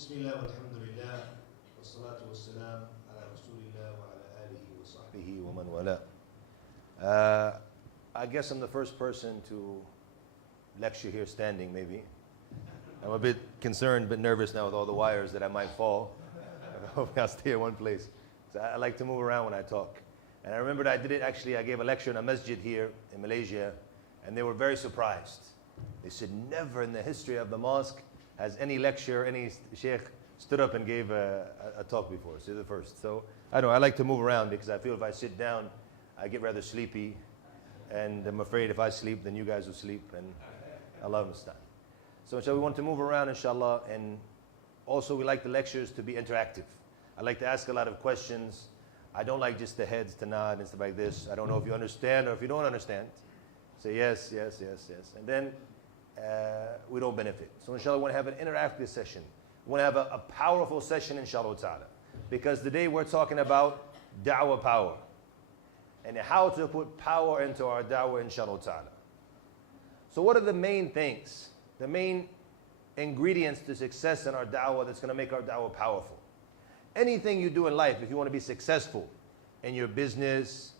بسم الله والحمد لله والصلاة والسلام على رسول الله وعلى آله وصحبه ومن والاه. I guess I'm the first person to lecture here standing, maybe. I'm a bit concerned, a bit nervous now with all the wires that I might fall. I hope I'll stay in one place. So I like to move around when I talk. And I remembered I did it actually, I gave a lecture in a masjid here in Malaysia, and they were very surprised. They said, never in the history of the mosque has any lecturer, any sheikh stood up and gave a talk before. So the first. So I don't know, I like to move around because I feel if I sit down, I get rather sleepy. And I'm afraid if I sleep, then you guys will sleep. And Allah musta'an. So inshallah, we want to move around, inshallah. And also we like the lectures to be interactive. I like to ask a lot of questions. I don't like just the heads to nod and stuff like this. I don't know if you understand or if you don't understand. Say yes, yes, yes, yes. And then we don't benefit. So inshallah, we want to have an interactive session. We want to have a powerful session, inshallah ta'ala. Because today we're talking about da'wah power. And how to put power into our da'wah, inshallah ta'ala. So what are the main things, the main ingredients to success in our da'wah that's going to make our da'wah powerful? Anything you do in life, if you want to be successful in your business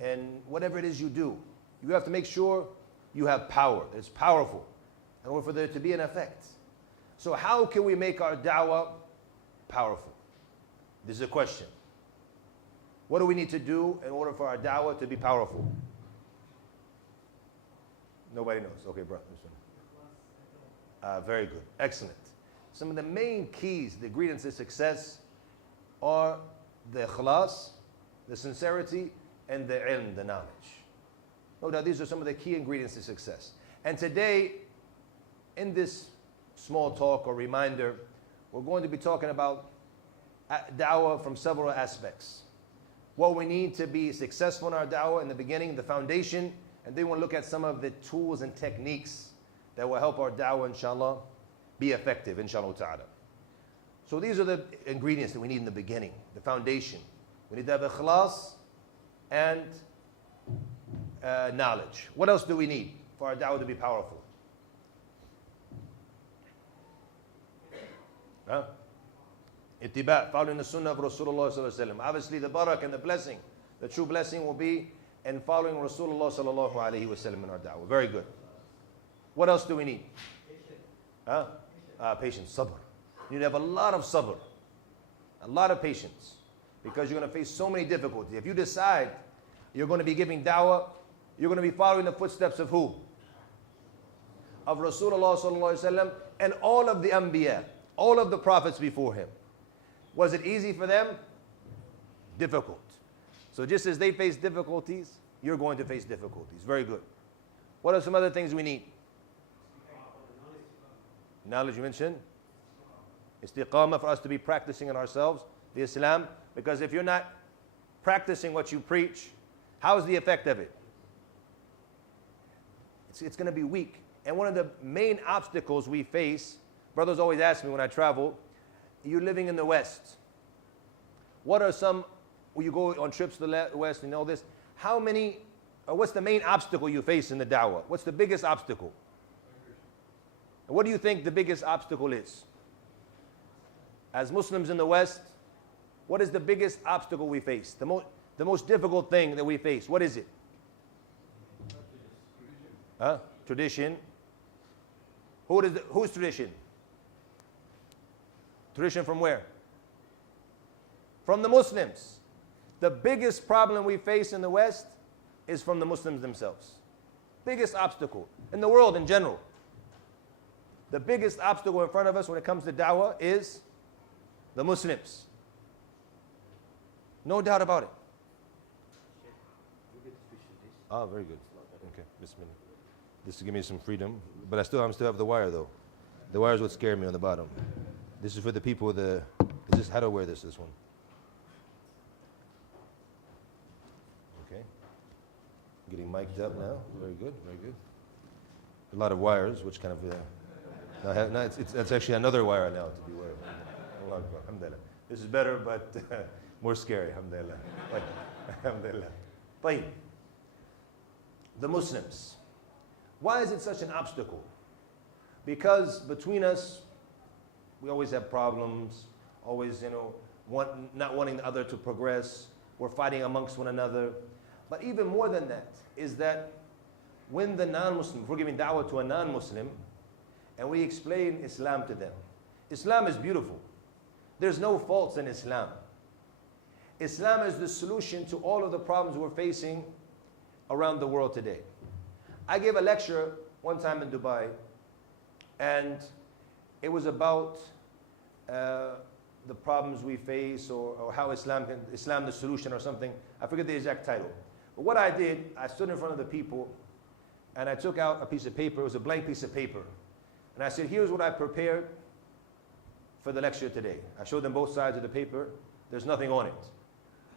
and whatever it is you do, you have to make sure you have power. It's powerful in order for there to be an effect. So how can we make our da'wah powerful? This is a question. What do we need to do in order for our da'wah to be powerful? Nobody knows. Okay, bro. Very good. Excellent. Some of the main keys, the ingredients to success are the ikhlas, the sincerity, and the ilm, the knowledge. No doubt these are some of the key ingredients to success. And today, in this small talk or reminder, we're going to be talking about da'wah from several aspects. What we need to be successful in our da'wah in the beginning, the foundation, and then we'll look at some of the tools and techniques that will help our da'wah, inshallah, be effective, inshallah ta'ala. So these are the ingredients that we need in the beginning, the foundation. We need to have ikhlas and knowledge. What else do we need for our da'wah to be powerful? Huh? Ittiba, following the sunnah of Rasulullah sallallahu alaihi wasallam. Obviously the barak and the blessing, the true blessing will be in following Rasulullah sallallahu alaihi wasallam in our da'wah. Very good. What else do we need? Huh? Patience, sabr. You need to have a lot of sabr, a lot of patience, because you're going to face so many difficulties. If you decide you're going to be giving da'wah, you're going to be following the footsteps of who? Of Rasulullah sallallahu alaihi wasallam and all of the anbiya, all of the prophets before him. Was it easy for them? Difficult. So just as they face difficulties, you're going to face difficulties. Very good. What are some other things we need? Knowledge you mentioned. Istiqamah, for us to be practicing in ourselves, the Islam. Because if you're not practicing what you preach, how's the effect of it? It's going to be weak. And one of the main obstacles we face, brothers always ask me when I travel, you're living in the West. What are some, when you go on trips to the West and all this, how many, or what's the main obstacle you face in the da'wah? What's the biggest obstacle? And what do you think the biggest obstacle is? As Muslims in the West, what is the biggest obstacle we face? The most difficult thing that we face, what is it? Huh? Tradition. Whose tradition? Tradition from where? From the Muslims. The biggest problem we face in the West is from the Muslims themselves. Biggest obstacle in the world in general. The biggest obstacle in front of us when it comes to da'wah is the Muslims. No doubt about it. Oh, very good. Okay, bismillah. This will give me some freedom. But I'm still have the wire though. The wire is what scared me on the bottom. This is for the people with the, is this how to wear this one? Okay. Getting mic'd up now. Very good, very good. A lot of wires, which kind of, no, it's actually another wire now to be wearing. Alhamdulillah. This is better, but more scary, alhamdulillah. Alhamdulillah. Tayyib. The Muslims. Why is it such an obstacle? Because between us, we always have problems, always, not wanting the other to progress. We're fighting amongst one another. But even more than that is that when the non-Muslim, if we're giving da'wah to a non-Muslim, and we explain Islam to them. Islam is beautiful. There's no faults in Islam. Islam is the solution to all of the problems we're facing around the world today. I gave a lecture one time in Dubai, and it was about the problems we face, or how Islam the solution or something. I forget the exact title. But what I did, I stood in front of the people, and I took out a piece of paper. It was a blank piece of paper. And I said, here's what I prepared for the lecture today. I showed them both sides of the paper. There's nothing on it.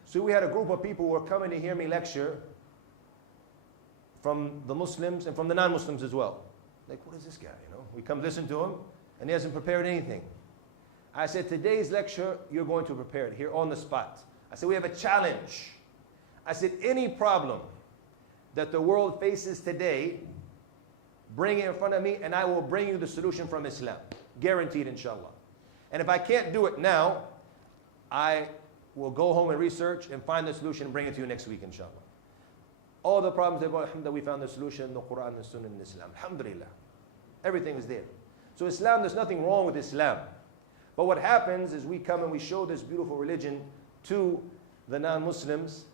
So we had a group of people who were coming to hear me lecture, from the Muslims and from the non-Muslims as well. Like, what is this guy, We come listen to him, and he hasn't prepared anything. I said, today's lecture, you're going to prepare it here on the spot. I said, we have a challenge. I said, any problem that the world faces today, bring it in front of me, and I will bring you the solution from Islam. Guaranteed, inshallah. And if I can't do it now, I will go home and research and find the solution and bring it to you next week, inshallah. All the problems they go, alhamdulillah, we found the solution in the Qur'an, the Sunnah, and Islam. Alhamdulillah. Everything is there. So Islam, there's nothing wrong with Islam. But what happens is we come and we show this beautiful religion to the non-Muslims,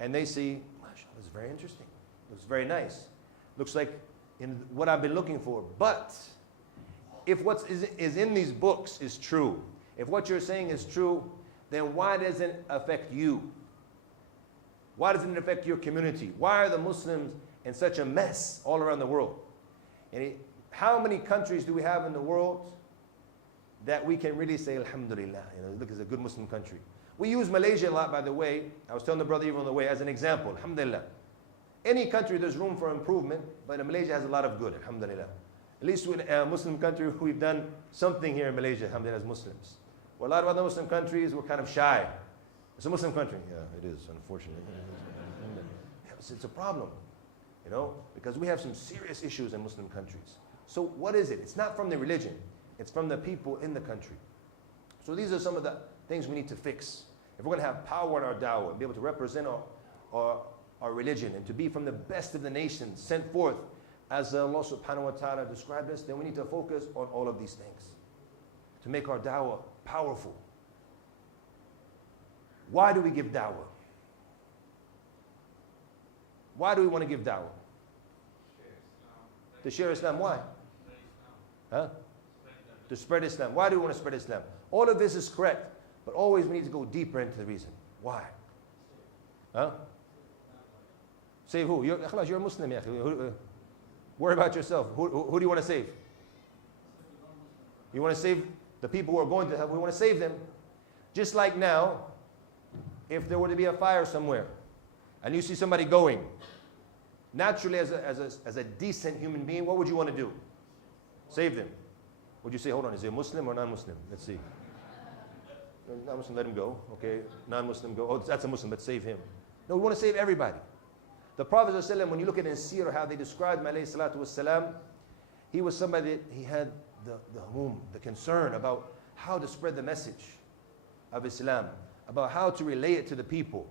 and they see, mashallah, it's very interesting. Looks very nice. Looks like in what I've been looking for. But if what is in these books is true, if what you're saying is true, then why doesn't it affect you? Why doesn't it affect your community? Why are the Muslims in such a mess all around the world? And how many countries do we have in the world that we can really say, alhamdulillah, look, it's a good Muslim country. We use Malaysia a lot, by the way. I was telling the brother even on the way, as an example, alhamdulillah. Any country, there's room for improvement, but Malaysia has a lot of good, alhamdulillah. At least in a Muslim country, we've done something here in Malaysia, alhamdulillah, as Muslims. Well, a lot of other Muslim countries, we're kind of shy. It's a Muslim country. Yeah, it is, unfortunately. It's a problem, because we have some serious issues in Muslim countries. So what is it? It's not from the religion. It's from the people in the country. So these are some of the things we need to fix. If we're going to have power in our dawah, and be able to represent our religion, and to be from the best of the nations sent forth, as Allah subhanahu wa ta'ala described us, then we need to focus on all of these things to make our dawah powerful. Why do we give dawah? Why do we want to give dawah? To share Islam. Why? Huh? To spread Islam. Why do we want to spread Islam? All of this is correct, but always we need to go deeper into the reason. Why? Huh? Save who? You're a Muslim. Worry about yourself. Who do you want to save? You want to save the people who are going to hell. We want to save them. Just like now, if there were to be a fire somewhere, and you see somebody going, naturally as a decent human being, what would you want to do? Save them. Would you say, hold on, is he a Muslim or non-Muslim? Let's see. Non-Muslim, let him go. Okay, non-Muslim, go. Oh, that's a Muslim, but save him. No, we want to save everybody. The Prophet ﷺ, when you look at in Sirah, how they described him, alayhi salatu wasalam, he was somebody that he had the concern about how to spread the message of Islam, about how to relay it to the people.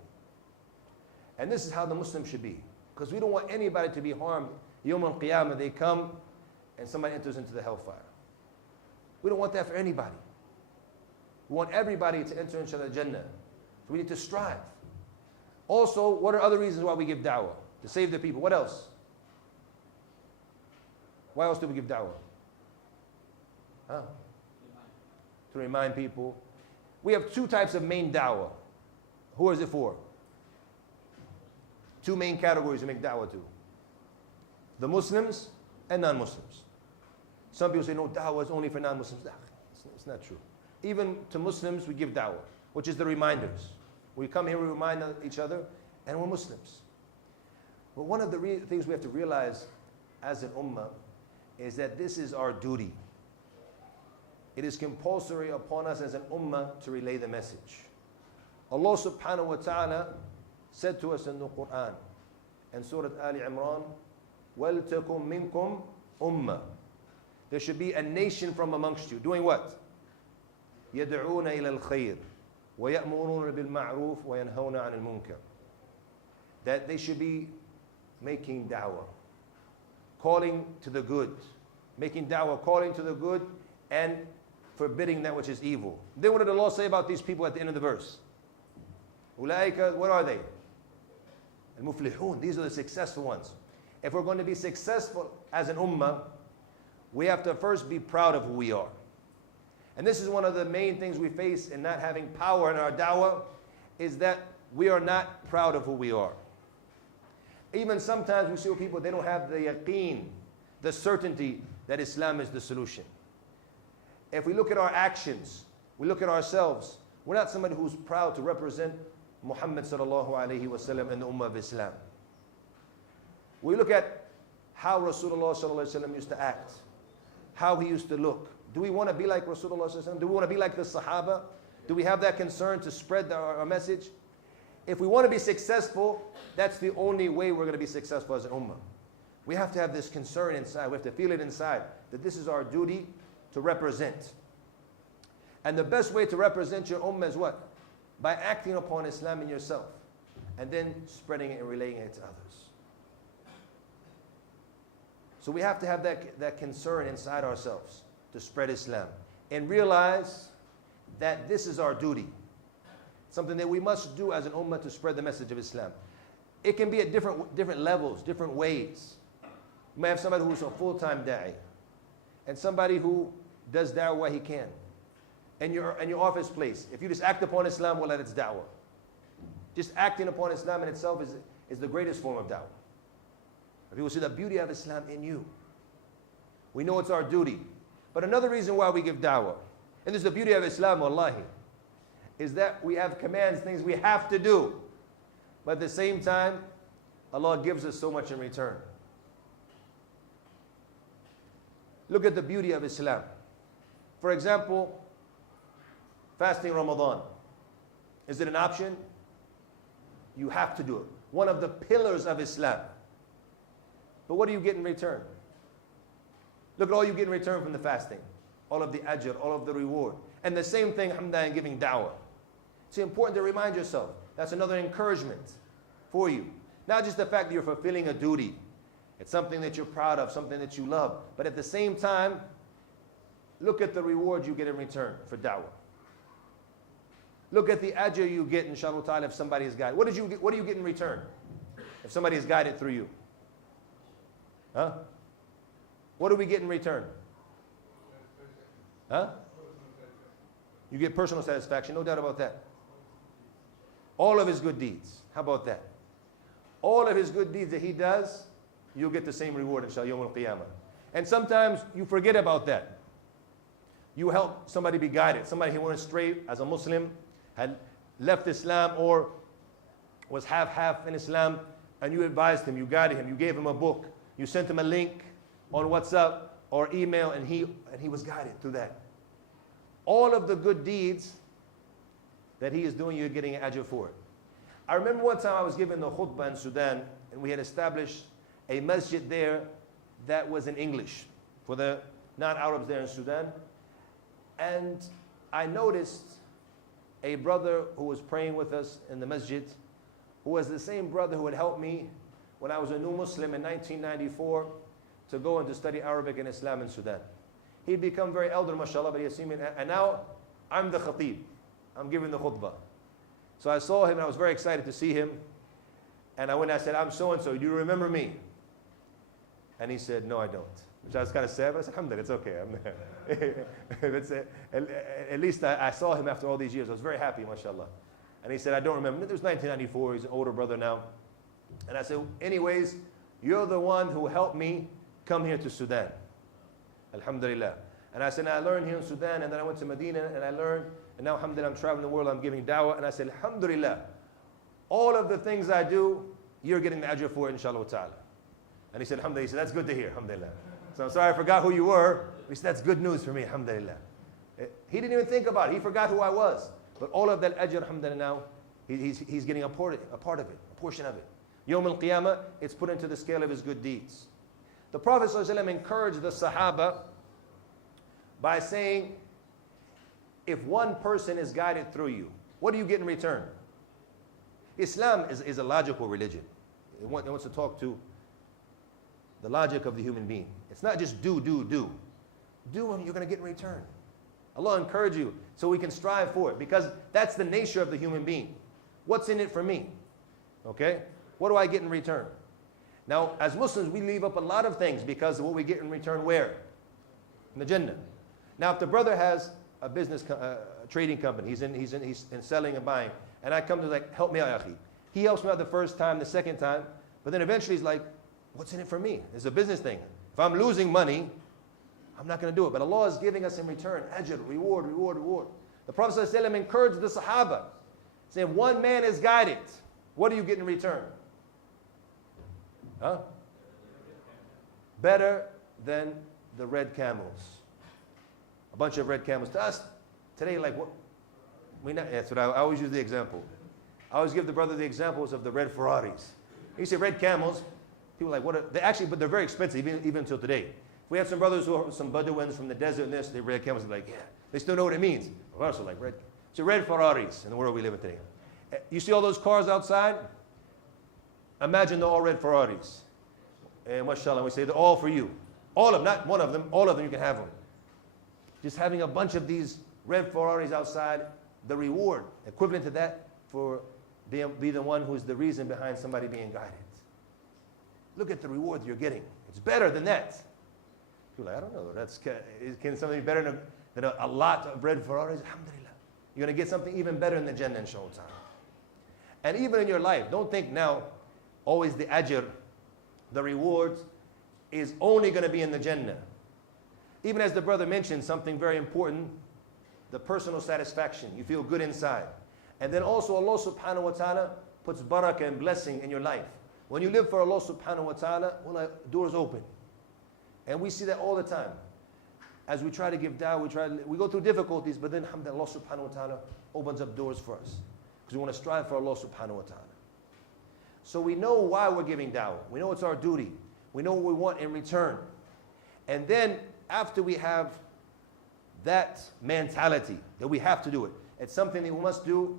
And this is how the Muslim should be. Because we don't want anybody to be harmed. Yawm al-Qiyamah, they come and somebody enters into the hellfire. We don't want that for anybody. We want everybody to enter into the Jannah. So we need to strive. Also, what are other reasons why we give da'wah? To save the people. What else? Why else do we give da'wah? Huh? To remind people. We have two types of main da'wah. Who is it for? Two main categories to make da'wah to. The Muslims and non-Muslims. Some people say, no, da'wah is only for non-Muslims. It's not true. Even to Muslims, we give da'wah, which is the reminders. We come here, we remind each other, and we're Muslims. But one of the things we have to realize as an ummah is that this is our duty. It is compulsory upon us as an ummah to relay the message. Allah subhanahu wa ta'ala said to us in the Qur'an, in Surah Al-Imran, وَلْتَكُمْ مِنْكُمْ ummah. There should be a nation from amongst you. Doing what? يدعون إلى الخير ويأمرون بالمعروف وينهون عن المنكر. That they should be making da'wah, calling to the good, making da'wah, calling to the good, and forbidding that which is evil. Then what did Allah say about these people at the end of the verse? Ulaika, what are they? Al-muflihun. These are the successful ones. If we're going to be successful as an ummah, we have to first be proud of who we are. And this is one of the main things we face in not having power in our da'wah, is that we are not proud of who we are. Even sometimes we see people, they don't have the yaqeen, the certainty that Islam is the solution. If we look at our actions, we look at ourselves, we're not somebody who's proud to represent Muhammad sallallahu alayhi wa sallam and the ummah of Islam. We look at how Rasulullah sallallahu alayhi wa sallam used to act, how he used to look. Do we want to be like Rasulullah sallallahu alayhi wa sallam? Do we want to be like the Sahaba? Do we have that concern to spread our message? If we want to be successful, that's the only way we're going to be successful as an ummah. We have to have this concern inside. We have to feel it inside that this is our duty to represent. And the best way to represent your ummah is what? By acting upon Islam in yourself and then spreading it and relaying it to others. So we have to have that concern inside ourselves to spread Islam and realize that this is our duty. Something that we must do as an ummah to spread the message of Islam. It can be at different levels, different ways. You may have somebody who's a full-time da'i and somebody who does da'wah where he can. And your office place, if you just act upon Islam, well, that's da'wah. Just acting upon Islam in itself is the greatest form of da'wah. People see the beauty of Islam in you. We know it's our duty. But another reason why we give da'wah, and this is the beauty of Islam, wallahi, is that we have commands, things we have to do. But at the same time, Allah gives us so much in return. Look at the beauty of Islam. For example, fasting Ramadan. Is it an option? You have to do it. One of the pillars of Islam. But what do you get in return? Look at all you get in return from the fasting. All of the ajr, all of the reward. And the same thing, alhamdulillah, in giving da'wah. It's important to remind yourself. That's another encouragement for you. Not just the fact that you're fulfilling a duty. It's something that you're proud of, something that you love. But at the same time, look at the reward you get in return for da'wah. Look at the ajr you get, inshallah ta'ala, if somebody is guided. What do you get in return if somebody is guided through you? Huh? What do we get in return? Huh? You get personal satisfaction, no doubt about that. All of his good deeds. How about that? All of his good deeds that he does, you'll get the same reward, inshallah, yawm al-qiyamah. And sometimes you forget about that. You help somebody be guided. Somebody who went astray as a Muslim, had left Islam or was half in Islam, and you advised him, you guided him, you gave him a book, you sent him a link on WhatsApp or email, and he was guided through that. All of the good deeds that he is doing, you're getting an ajr for it. I remember one time I was given the khutbah in Sudan, and we had established a masjid there that was in English for the non-Arabs there in Sudan. And I noticed a brother who was praying with us in the masjid, who was the same brother who had helped me when I was a new Muslim in 1994 to go and to study Arabic and Islam in Sudan. He'd become very elder, mashallah, but he has seen me, and now I'm the khatib. I'm giving the khutbah. So I saw him and I was very excited to see him. And I went and I said, I'm so-and-so, do you remember me? And he said, no, I don't. Which I was kind of sad, but I said, alhamdulillah, it's okay. At least I saw him after all these years. I was very happy, mashallah. And he said, I don't remember. It was 1994, he's an older brother now. And I said, anyways, you're the one who helped me come here to Sudan. Alhamdulillah. And I said, I learned here in Sudan, and then I went to Medina, and I learned, and now, alhamdulillah, I'm traveling the world, I'm giving da'wah. And I said, alhamdulillah, all of the things I do, you're getting the ajr for it, inshallah ta'ala. And he said, alhamdulillah. He said, that's good to hear, alhamdulillah. So I'm sorry I forgot who you were. He said, that's good news for me, alhamdulillah. He didn't even think about it. He forgot who I was. But all of that ajr, alhamdulillah, now, he's getting a part of it, a portion of it. Yawm al-Qiyamah, it's put into the scale of his good deeds. The Prophet ﷺ encouraged the Sahaba by saying, if one person is guided through you, what do you get in return? Islam is a logical religion. It wants to talk to the logic of the human being. It's not just do. Do and you're going to get in return. Allah encourage you so we can strive for it, because that's the nature of the human being. What's in it for me? Okay? What do I get in return? Now, as Muslims, we leave up a lot of things because of what we get in return where? In the Jannah. Now, if the brother has a business, trading company, he's in selling and buying, and I come to like, help me out, akhi. He helps me out the first time, the second time, but then eventually he's like, what's in it for me? It's a business thing. If I'm losing money, I'm not going to do it. But Allah is giving us in return, ajr, reward. The Prophet ﷺ encouraged the Sahaba, saying, one man is guided. What do you get in return? Huh? Better than the red camels. A bunch of red camels. To us, today, like what? That's what I always use the example. I always give the brother the examples of the red Ferraris. You say red camels, people are like, what are they? Actually, but they're very expensive, even until today. We have some brothers who are some Bedouins from the desert and this, they red camels, they're like, yeah, they still know what it means. We're also like red. So red Ferraris in the world we live in today. You see all those cars outside? Imagine they're all red Ferraris. And mashallah, we say they're all for you. All of them, not one of them, all of them, you can have them. Just having a bunch of these red Ferraris outside, the reward, equivalent to that, for be the one who's the reason behind somebody being guided. Look at the reward you're getting. It's better than that. People are like, I don't know, can something be better than a lot of red Ferraris? Alhamdulillah. You're going to get something even better in the Jannah, inshallah. And even in your life, don't think now, always the ajr, the rewards, is only going to be in the Jannah. Even as the brother mentioned, something very important, the personal satisfaction. You feel good inside. And then also Allah subhanahu wa ta'ala puts barakah and blessing in your life. When you live for Allah subhanahu wa ta'ala, doors open. And we see that all the time. As we try to give da'wah, we go through difficulties, but then alhamdulillah, Allah subhanahu wa ta'ala opens up doors for us. Because we want to strive for Allah subhanahu wa ta'ala. So we know why we're giving da'wah. We know it's our duty. We know what we want in return. And then after we have that mentality that we have to do it, it's something that we must do,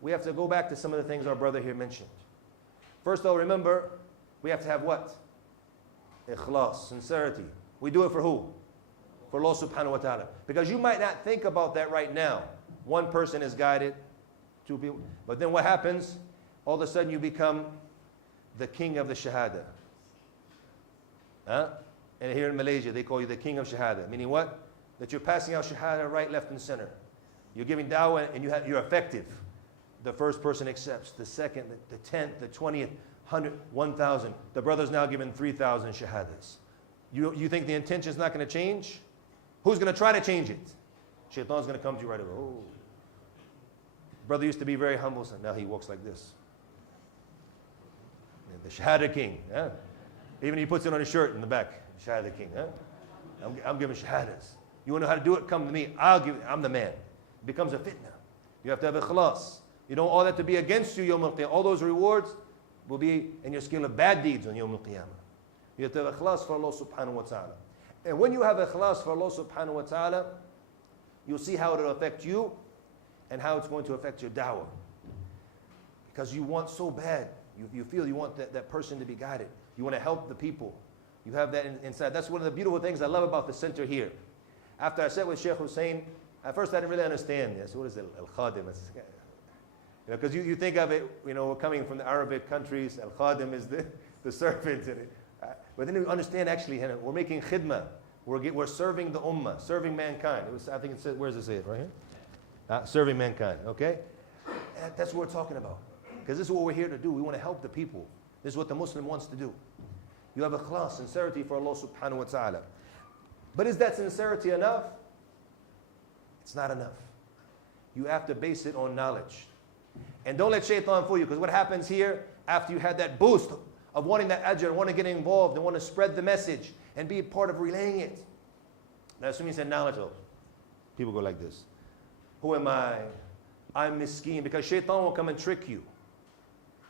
we have to go back to some of the things our brother here mentioned. First of all, remember, we have to have what? Ikhlas, sincerity. We do it for who? For Allah subhanahu wa ta'ala. Because you might not think about that right now. One person is guided, two people. But then what happens? All of a sudden you become the king of the shahada. Huh? And here in Malaysia, they call you the king of shahada. Meaning what? That you're passing out shahada right, left, and center. You're giving da'wah and you're effective. The first person accepts. The second, the 10th, the 20th, 100, 1,000. The brother's now given 3,000 shahadas. You think the intention is not going to change? Who's going to try to change it? Shaitan's going to come to you right away. Oh. Brother used to be very humble, so now he walks like this. The Shahada King. Huh? Even he puts it on his shirt in the back. Shahada King. Huh? I'm giving shahadas. You want to know how to do it? Come to me. I'm the man. It becomes a fitna. You have to have ikhlas. You don't want all that to be against you, Yawm al-Qiyamah. All those rewards will be in your scale of bad deeds on Yawm al-Qiyamah. You have to have ikhlas for Allah subhanahu wa ta'ala. And when you have ikhlas for Allah subhanahu wa ta'ala, you'll see how it will affect you and how it's going to affect your da'wah. Because you want so bad. You feel you want that person to be guided. You want to help the people. You have that inside. That's one of the beautiful things I love about the center here. After I sat with Sheikh Hussein, at first I didn't really understand this. What is it? Al-Khadim. Because you think of it, we're coming from the Arabic countries. Al-Khadim is the servant. But then you understand actually, we're making khidmah. We're serving the ummah, serving mankind. I think it says, where does it say it? Right here? Serving mankind, okay? That's what we're talking about. Because this is what we're here to do. We want to help the people. This is what the Muslim wants to do. You have ikhlas, sincerity for Allah subhanahu wa ta'ala. But is that sincerity enough? It's not enough. You have to base it on knowledge. And don't let shaitan fool you, because what happens here, after you had that boost of wanting that ajr, wanting to get involved, and want to spread the message, and be a part of relaying it. Now, as soon as you said knowledge, people go like this. Who am I? I'm miskeen. Because shaitan will come and trick you.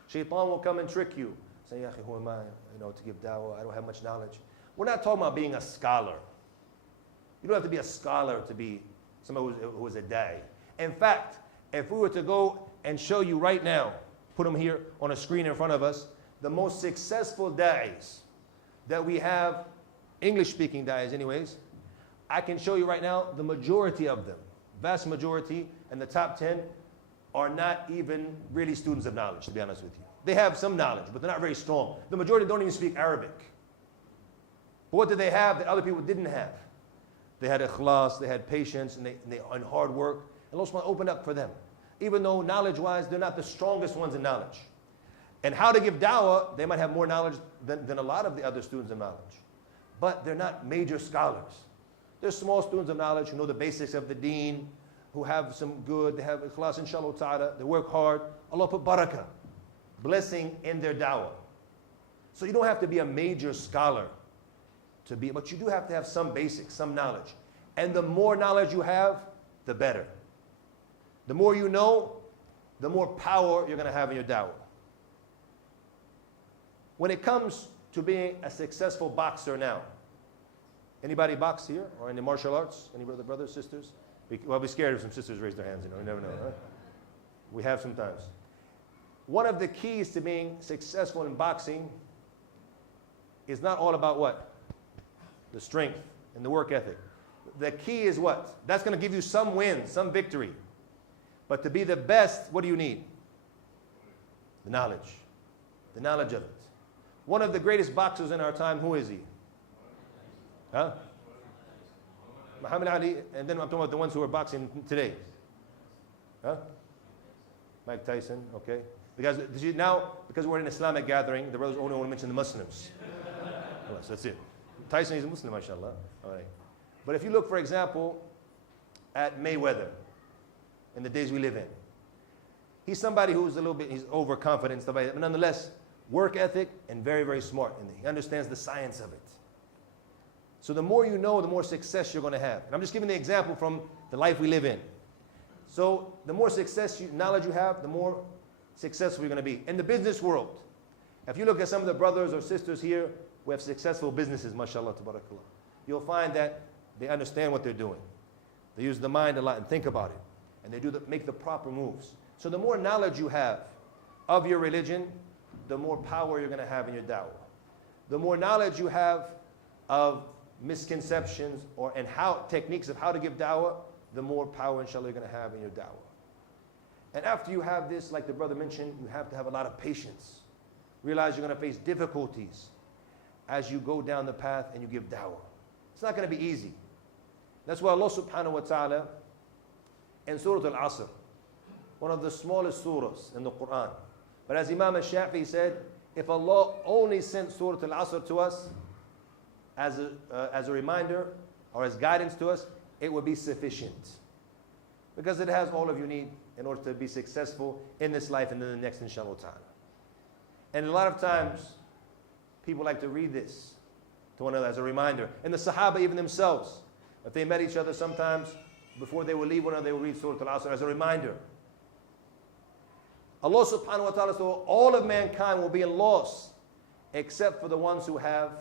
Shaitan will come and trick you. Say, Ya akhi, who am I? To give da'wah. I don't have much knowledge. We're not talking about being a scholar. You don't have to be a scholar to be somebody who was a da'i. In fact, if we were to go and show you right now, put them here on a screen in front of us, the most successful da'is that we have, English-speaking da'is anyways, I can show you right now the majority of them, vast majority, and the top 10 are not even really students of knowledge, to be honest with you. They have some knowledge, but they're not very strong. The majority don't even speak Arabic. But what did they have that other people didn't have? They had ikhlas, they had patience, and hard work. And Allah opened up for them. Even though knowledge-wise, they're not the strongest ones in knowledge. And how to give dawah, they might have more knowledge than a lot of the other students of knowledge. But they're not major scholars. They're small students of knowledge who know the basics of the deen, who have some good, they have ikhlas, inshallah ta'ala, they work hard. Allah put barakah, blessing in their dawah. So you don't have to be a major scholar to be, but you do have to have some basics, some knowledge. And the more knowledge you have, the better. The more you know, the more power you're going to have in your dawah. When it comes to being a successful boxer now, anybody box here or in the martial arts? Any brothers, sisters? Well, I'll be scared if some sisters raise their hands, you never know, right? We have sometimes. One of the keys to being successful in boxing is not all about what? The strength and the work ethic. The key is what? That's going to give you some win, some victory. But to be the best, what do you need? The knowledge. The knowledge of it. One of the greatest boxers in our time, who is he? Huh? Muhammad Ali, and then I'm talking about the ones who are boxing today. Huh? Mike Tyson, okay. Because we're in an Islamic gathering, the brothers only want to mention the Muslims. So that's it. Tyson is a Muslim, mashallah. All right. But if you look, for example, at Mayweather, in the days we live in, he's somebody who's a little bit, he's overconfident, stuff like that, but nonetheless, work ethic and very, very smart. And he understands the science of it. So the more you know, the more success you're going to have. And I'm just giving the example from the life we live in. So the more knowledge you have, the more successful you're going to be. In the business world, if you look at some of the brothers or sisters here who have successful businesses, mashallah, tabarakallah, you'll find that they understand what they're doing. They use the mind a lot and think about it. And they make the proper moves. So the more knowledge you have of your religion, the more power you're going to have in your da'wah. The more knowledge you have of misconceptions and techniques of how to give da'wah, the more power, inshallah, you're going to have in your da'wah. And after you have this, like the brother mentioned, you have to have a lot of patience. Realize you're going to face difficulties as you go down the path and you give da'wah. It's not going to be easy. That's why Allah subhanahu wa ta'ala in Surah Al-Asr, one of the smallest surahs in the Qur'an. But as Imam al-Shafi'i said, if Allah only sent Surah Al-Asr to us as a reminder or as guidance to us, it would be sufficient. Because it has all of you need in order to be successful in this life and in the next, inshallah ta'ala. And a lot of times, people like to read this to one another as a reminder. And the Sahaba even themselves, if they met each other sometimes, before they would leave one another, they would read Surah Al-Asr as a reminder. Allah subhanahu wa ta'ala said, all of mankind will be in loss except for the ones who have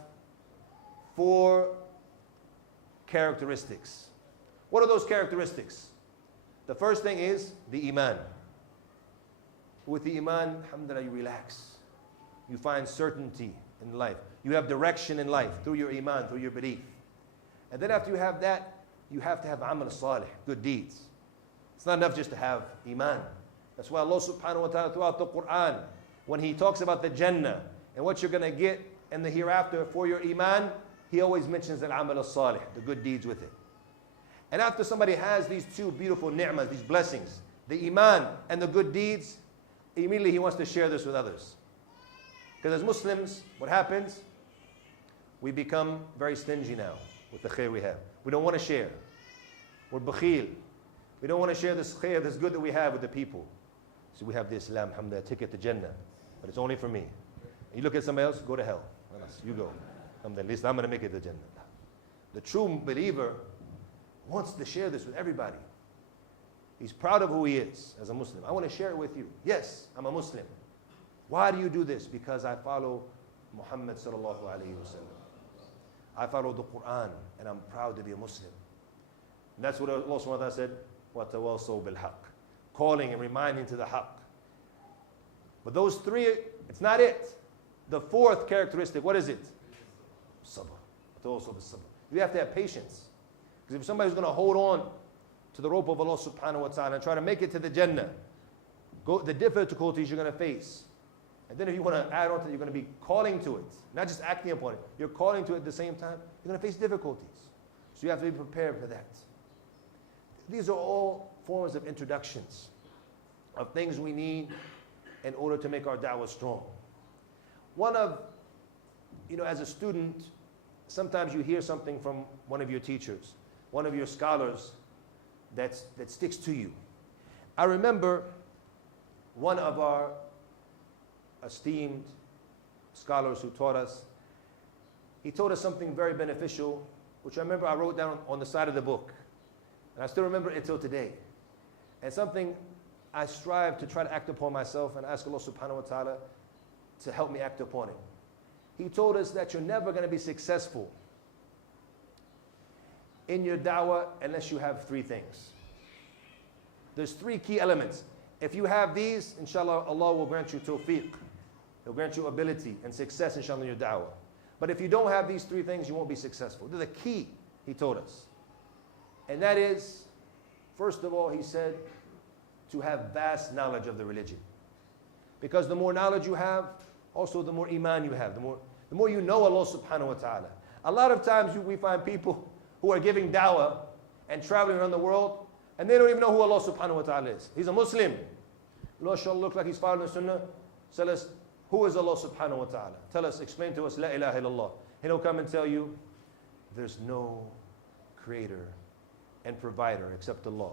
4 characteristics. What are those characteristics? The first thing is the iman. With the iman, alhamdulillah, you relax. You find certainty in life. You have direction in life through your iman, through your belief. And then after you have that, you have to have amal salih, good deeds. It's not enough just to have iman. That's why Allah subhanahu wa ta'ala throughout the Qur'an, when He talks about the Jannah and what you're going to get in the hereafter for your iman, He always mentions the amal salih, the good deeds with it. And after somebody has these 2 beautiful ni'mas, these blessings, the iman and the good deeds, immediately he wants to share this with others. Because as Muslims, what happens? We become very stingy now with the khair we have. We don't want to share. We're bakhil. We don't want to share this khair, this good that we have with the people. So we have the Islam, alhamdulillah, ticket to Jannah, but it's only for me. You look at somebody else, go to hell. You go. At least I'm going to make it to Jannah. The true believer wants to share this with everybody. He's proud of who he is as a Muslim. I want to share it with you. Yes, I'm a Muslim. Why do you do this? Because I follow Muhammad sallallahu alayhi wa sallam. I follow the Qur'an and I'm proud to be a Muslim. And that's what Allah subhanahu wa ta'ala said, وَتَوَاصَوْا بِالْحَقِّ. Calling and reminding to the haqq. But those three, it's not it. The fourth characteristic, what is it? Sabr. You have to have patience. Because if somebody's going to hold on to the rope of Allah subhanahu wa ta'ala and try to make it to the Jannah, the difficulties you're going to face. And then if you want to add on to it, you're going to be calling to it. Not just acting upon it. You're calling to it at the same time. You're going to face difficulties. So you have to be prepared for that. These are all forms of introductions of things we need in order to make our da'wah strong. One of, as a student, sometimes you hear something from one of your teachers, one of your scholars that sticks to you. I remember one of our esteemed scholars who taught us, he told us something very beneficial, which I remember I wrote down on the side of the book. And I still remember it till today. And something I strive to try to act upon myself and ask Allah subhanahu wa ta'ala to help me act upon it. He told us that you're never going to be successful in your da'wah unless you have three things. There's three key elements. If you have these, inshallah, Allah will grant you tawfiq. He'll grant you ability and success, inshallah, in your da'wah. But if you don't have these three things, you won't be successful. They're the key, he told us. And that is, first of all, he said, to have vast knowledge of the religion. Because the more knowledge you have, also the more iman you have, the more you know Allah subhanahu wa ta'ala. A lot of times we find people who are giving da'wah and traveling around the world, and they don't even know who Allah subhanahu wa ta'ala is. He's a Muslim. Allah looks like he's following the sunnah. Tell us, who is Allah subhanahu wa ta'ala? Tell us, explain to us, la ilaha illallah. And he'll come and tell you, there's no creator and provider except Allah.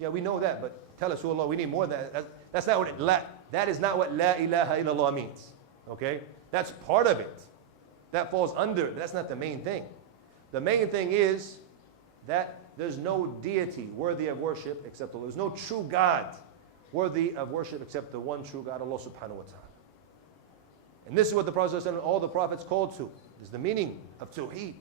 Yeah, we know that, but tell us who Allah, we need more than that. That's not what that is not what la ilaha illallah means. Okay? That's part of it. That falls under, that's not the main thing. The main thing is that there's no deity worthy of worship except Allah. There's no true God worthy of worship except the one true God, Allah subhanahu wa ta'ala. And this is what the Prophet and all the prophets called to. This is the meaning of tawheed.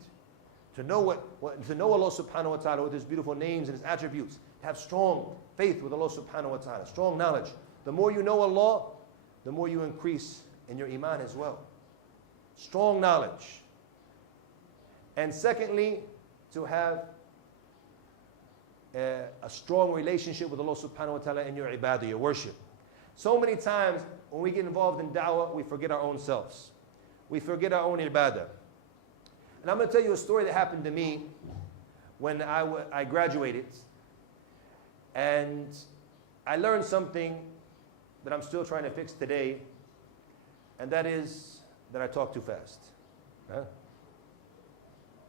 To know to know Allah subhanahu wa ta'ala with his beautiful names and his attributes. To have strong faith with Allah subhanahu wa ta'ala. Strong knowledge. The more you know Allah, the more you increase in your iman as well. Strong knowledge. And secondly, to have a strong relationship with Allah subhanahu wa ta'ala in your ibadah, your worship. So many times when we get involved in da'wah, we forget our own selves. We forget our own ibadah. And I'm going to tell you a story that happened to me when I graduated. And I learned something that I'm still trying to fix today. And that is that I talk too fast.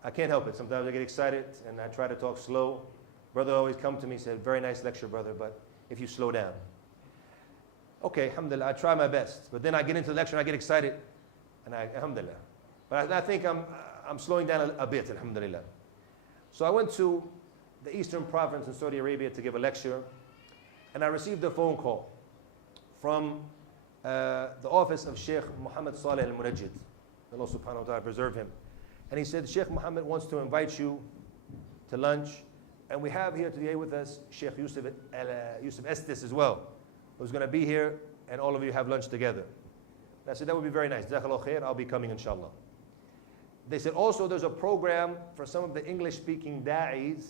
I can't help it. Sometimes I get excited and I try to talk slow. Brother always come to me and said, very nice lecture, brother, but if you slow down. Okay, alhamdulillah, I try my best. But then I get into the lecture and I get excited. And alhamdulillah. But I think I'm slowing down a bit, alhamdulillah. So I went to the Eastern Province in Saudi Arabia to give a lecture. And I received a phone call from the office of Sheikh Muhammad Saleh al-Munajjid. Allah subhanahu wa ta'ala preserve him. And he said, Sheikh Muhammad wants to invite you to lunch. And we have here today with us Sheikh Yusuf Estes as well, who's going to be here, and all of you have lunch together. And I said, that would be very nice. Jazakallah khair, I'll be coming inshallah. They said also there's a program for some of the English-speaking da'is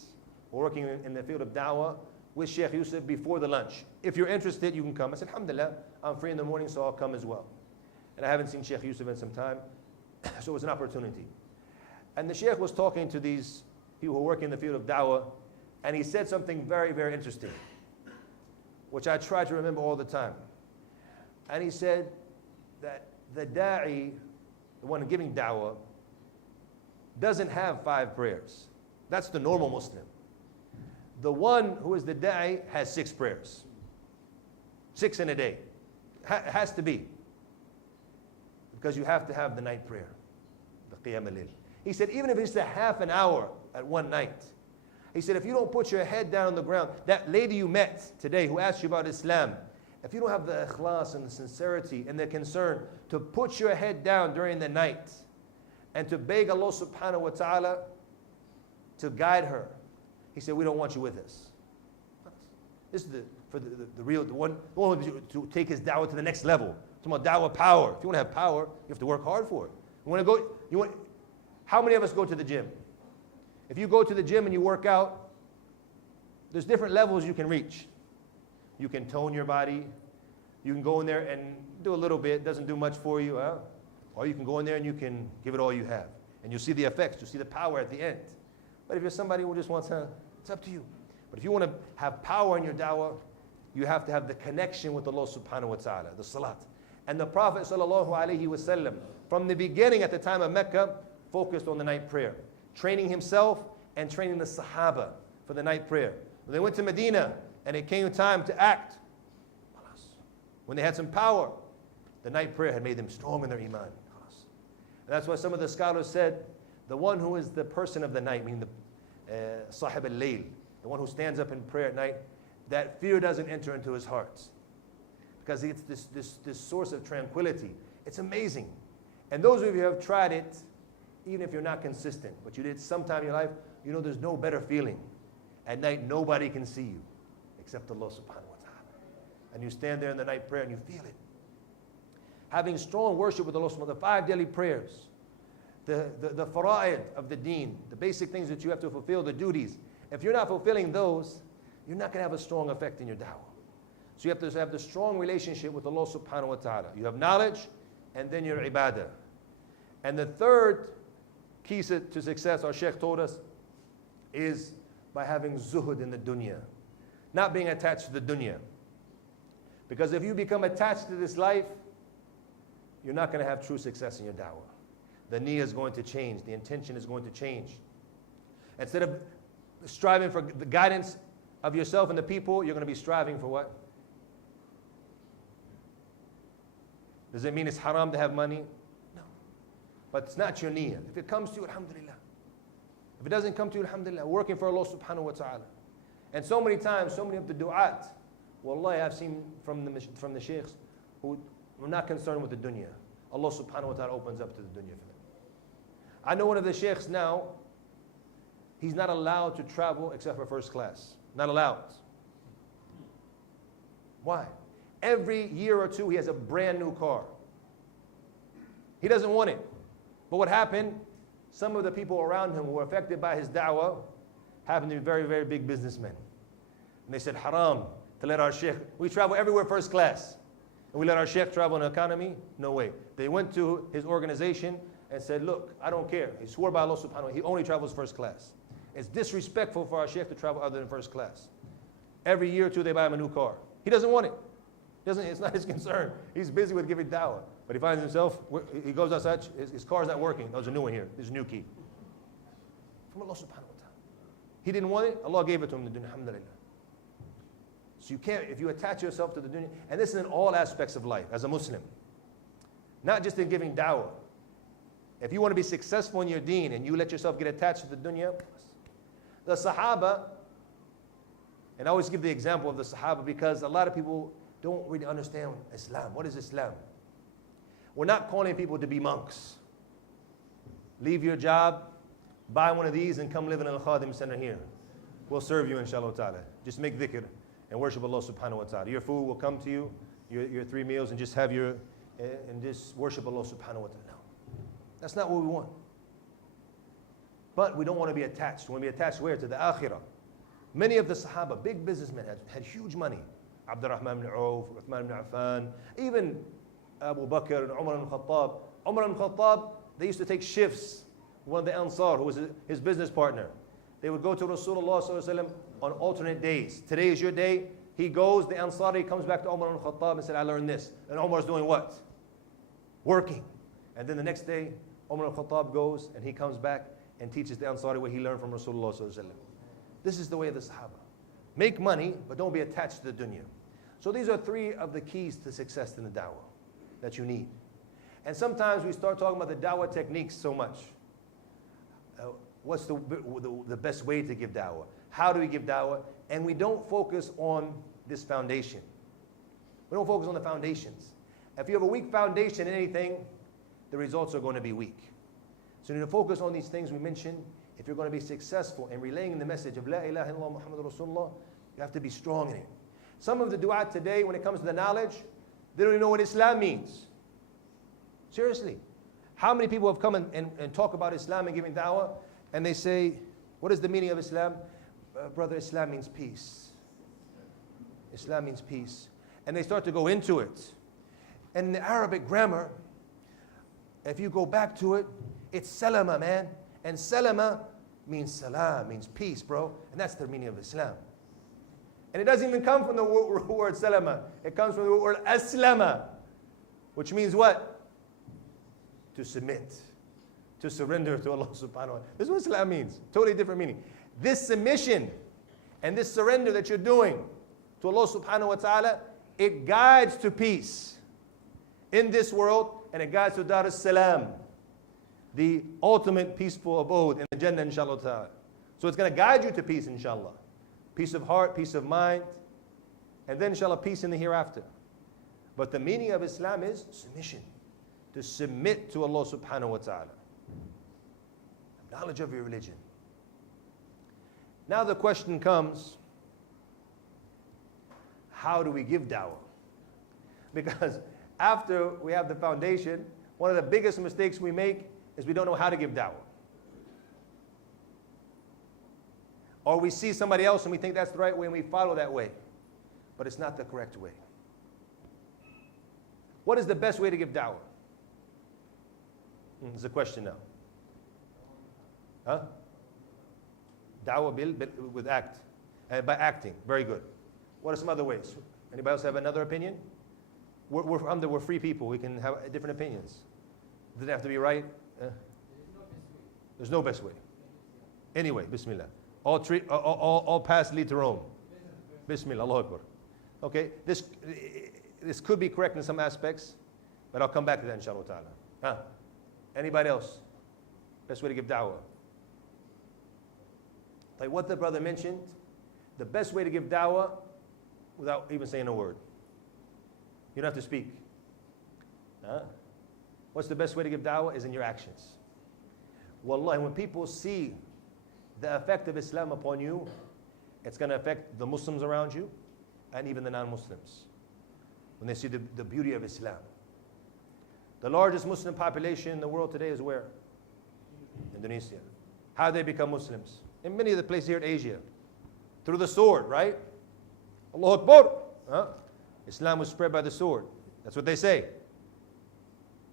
working in the field of da'wah with Sheikh Yusuf before the lunch. If you're interested, you can come. I said, alhamdulillah, I'm free in the morning, so I'll come as well. And I haven't seen Sheikh Yusuf in some time, so it was an opportunity. And the Sheikh was talking to these people who work in the field of da'wah, and he said something very, very interesting, which I try to remember all the time. And he said that the da'i, the one giving da'wah, doesn't have 5 prayers. That's the normal Muslim. The one who is the da'i has 6 prayers. 6 in a day. It has to be. Because you have to have the night prayer, the qiyam al-layl. He said, even if it's a half an hour at one night, he said, if you don't put your head down on the ground, that lady you met today who asked you about Islam, if you don't have the ikhlas and the sincerity and the concern to put your head down during the night and to beg Allah subhanahu wa ta'ala to guide her He said, we don't want you with us. This is the one to take his da'wah to the next level. It's about da'wah power. If you want to have power, you have to work hard for it. How many of us go to the gym? If you go to the gym and you work out, there's different levels you can reach. You can tone your body. You can go in there and do a little bit. Doesn't do much for you. Or you can go in there and you can give it all you have. And you'll see the effects. You'll see the power at the end. But if you're somebody who just wants to, it's up to you. But if you want to have power in your da'wah, you have to have the connection with Allah subhanahu wa ta'ala, the salat. And the Prophet sallallahu alaihi wasallam, from the beginning at the time of Mecca, focused on the night prayer, training himself and training the Sahaba for the night prayer. When they went to Medina and it came time to act, when they had some power, the night prayer had made them strong in their iman. And that's why some of the scholars said, the one who is the person of the night, meaning the sahib al-layl, the one who stands up in prayer at night, that fear doesn't enter into his heart. Because it's this source of tranquility. It's amazing. And those of you who have tried it, even if you're not consistent, but you did sometime in your life, you know there's no better feeling. At night, nobody can see you except Allah subhanahu wa ta'ala. And you stand there in the night prayer and you feel it. Having strong worship with Allah subhanahu wa ta'ala, the 5 daily prayers, the fara'id of the deen, the basic things that you have to fulfill, the duties. If you're not fulfilling those, you're not going to have a strong effect in your da'wah. So you have to have the strong relationship with Allah subhanahu wa ta'ala. You have knowledge and then your ibadah. And the third key to success, our Shaykh told us, is by having zuhud in the dunya. Not being attached to the dunya. Because if you become attached to this life, you're not going to have true success in your da'wah. The niyyah is going to change. The intention is going to change. Instead of striving for the guidance of yourself and the people, you're going to be striving for what? Does it mean it's haram to have money? No. But it's not your niyyah. If it comes to you, alhamdulillah. If it doesn't come to you, alhamdulillah. Working for Allah subhanahu wa ta'ala. And so many times, so many of the du'at, wallahi, I've seen from the sheikhs who are not concerned with the dunya. Allah subhanahu wa ta'ala opens up to the dunya for them. I know one of the sheikhs now, he's not allowed to travel except for first class. Not allowed. Why? Every year or two, he has a brand new car. He doesn't want it. But what happened, some of the people around him who were affected by his da'wah happened to be very, very big businessmen. And they said, haram to let our sheikh, we travel everywhere first class. And we let our sheikh travel in economy? No way. They went to his organization and said, look, I don't care. He swore by Allah subhanahu wa ta'ala, he only travels first class. It's disrespectful for our sheikh to travel other than first class. Every year or two, they buy him a new car. He doesn't want it. It's not his concern. He's busy with giving da'wah. But he finds himself, he goes outside, his car's not working. There's a new one here. There's a new key. From Allah subhanahu wa ta'ala. He didn't want it, Allah gave it to him, alhamdulillah. So you can't, if you attach yourself to the dunya, and this is in all aspects of life as a Muslim, not just in giving da'wah. If you want to be successful in your deen and you let yourself get attached to the dunya, the Sahaba, and I always give the example of the Sahaba because a lot of people don't really understand Islam. What is Islam? We're not calling people to be monks. Leave your job, buy one of these and come live in Al-Khadim Center here. We'll serve you inshallah ta'ala. Just make dhikr and worship Allah subhanahu wa ta'ala. Your food will come to you, your 3 meals, and just have and just worship Allah subhanahu wa ta'ala. No. That's not what we want. But we don't want to be attached. We want to be attached where? To the akhirah. Many of the Sahaba, big businessmen, had huge money. Abdur ibn Auf, Uthman ibn Affan, even Abu Bakr and Umar ibn Khattab. Umar ibn Khattab, they used to take shifts. One of the Ansar, who was his business partner, they would go to Rasulullah sallallahu alaihi wasallam on alternate days. Today is your day. He goes, the Ansari comes back to Umar ibn Khattab and said, I learned this. And Umar's doing what? Working. And then the next day, Umar ibn Khattab goes and he comes back and teaches the Ansari what he learned from Rasulullah sallallahu alaihi wasallam. This is the way of the Sahaba. Make money, but don't be attached to the dunya. So these are 3 of the keys to success in the da'wah that you need. And sometimes we start talking about the da'wah techniques so much. What's the best way to give da'wah? How do we give da'wah? And we don't focus on this foundation. We don't focus on the foundations. If you have a weak foundation in anything, the results are going to be weak. So you need to focus on these things we mentioned if you're going to be successful in relaying the message of La ilaha illallah Muhammadur Rasulullah, you have to be strong in it. Some of the du'at today, when it comes to the knowledge, they don't even know what Islam means. Seriously. How many people have come and talk about Islam and giving da'wah, and they say, what is the meaning of Islam? Brother, Islam means peace. Islam means peace. And they start to go into it. And in the Arabic grammar, if you go back to it, it's salama, man. And salama means salam, means peace, bro. And that's the meaning of Islam. And it doesn't even come from the word salama. It comes from the word aslama, which means what? To submit, to surrender to Allah subhanahu wa ta'ala. This is what Islam means. Totally different meaning. This submission and this surrender that you're doing to Allah subhanahu wa ta'ala, it guides to peace in this world, and it guides to Dar as-Salam, the ultimate peaceful abode in the Jannah, inshallah ta'ala. So it's going to guide you to peace, inshallah. Peace of heart, peace of mind, and then inshallah peace in the hereafter. But the meaning of Islam is submission. To submit to Allah subhanahu wa ta'ala. Knowledge of your religion. Now the question comes, how do we give da'wah? Because after we have the foundation, one of the biggest mistakes we make is we don't know how to give da'wah. Or we see somebody else and we think that's the right way and we follow that way. But it's not the correct way. What is the best way to give da'wah? It's a question now. Huh? Da'wah with act. By acting. Very good. What are some other ways? Anybody else have another opinion? We're free people. We can have different opinions. Does it have to be right? There's no best way. Anyway, bismillah. All paths lead to Rome. Bismillah, Allahu Akbar. Okay, this could be correct in some aspects, but I'll come back to that inshallah ta'ala. Huh? Anybody else? Best way to give da'wah. Like what the brother mentioned, the best way to give da'wah without even saying a word. You don't have to speak. Huh? What's the best way to give da'wah? Is in your actions. Wallahi, when people see the effect of Islam upon you, it's going to affect the Muslims around you and even the non-Muslims. When they see the beauty of Islam. The largest Muslim population in the world today is where? Indonesia. How did they become Muslims? In many of the places here in Asia. Through the sword, right? Allahu Akbar. Huh? Islam was spread by the sword. That's what they say.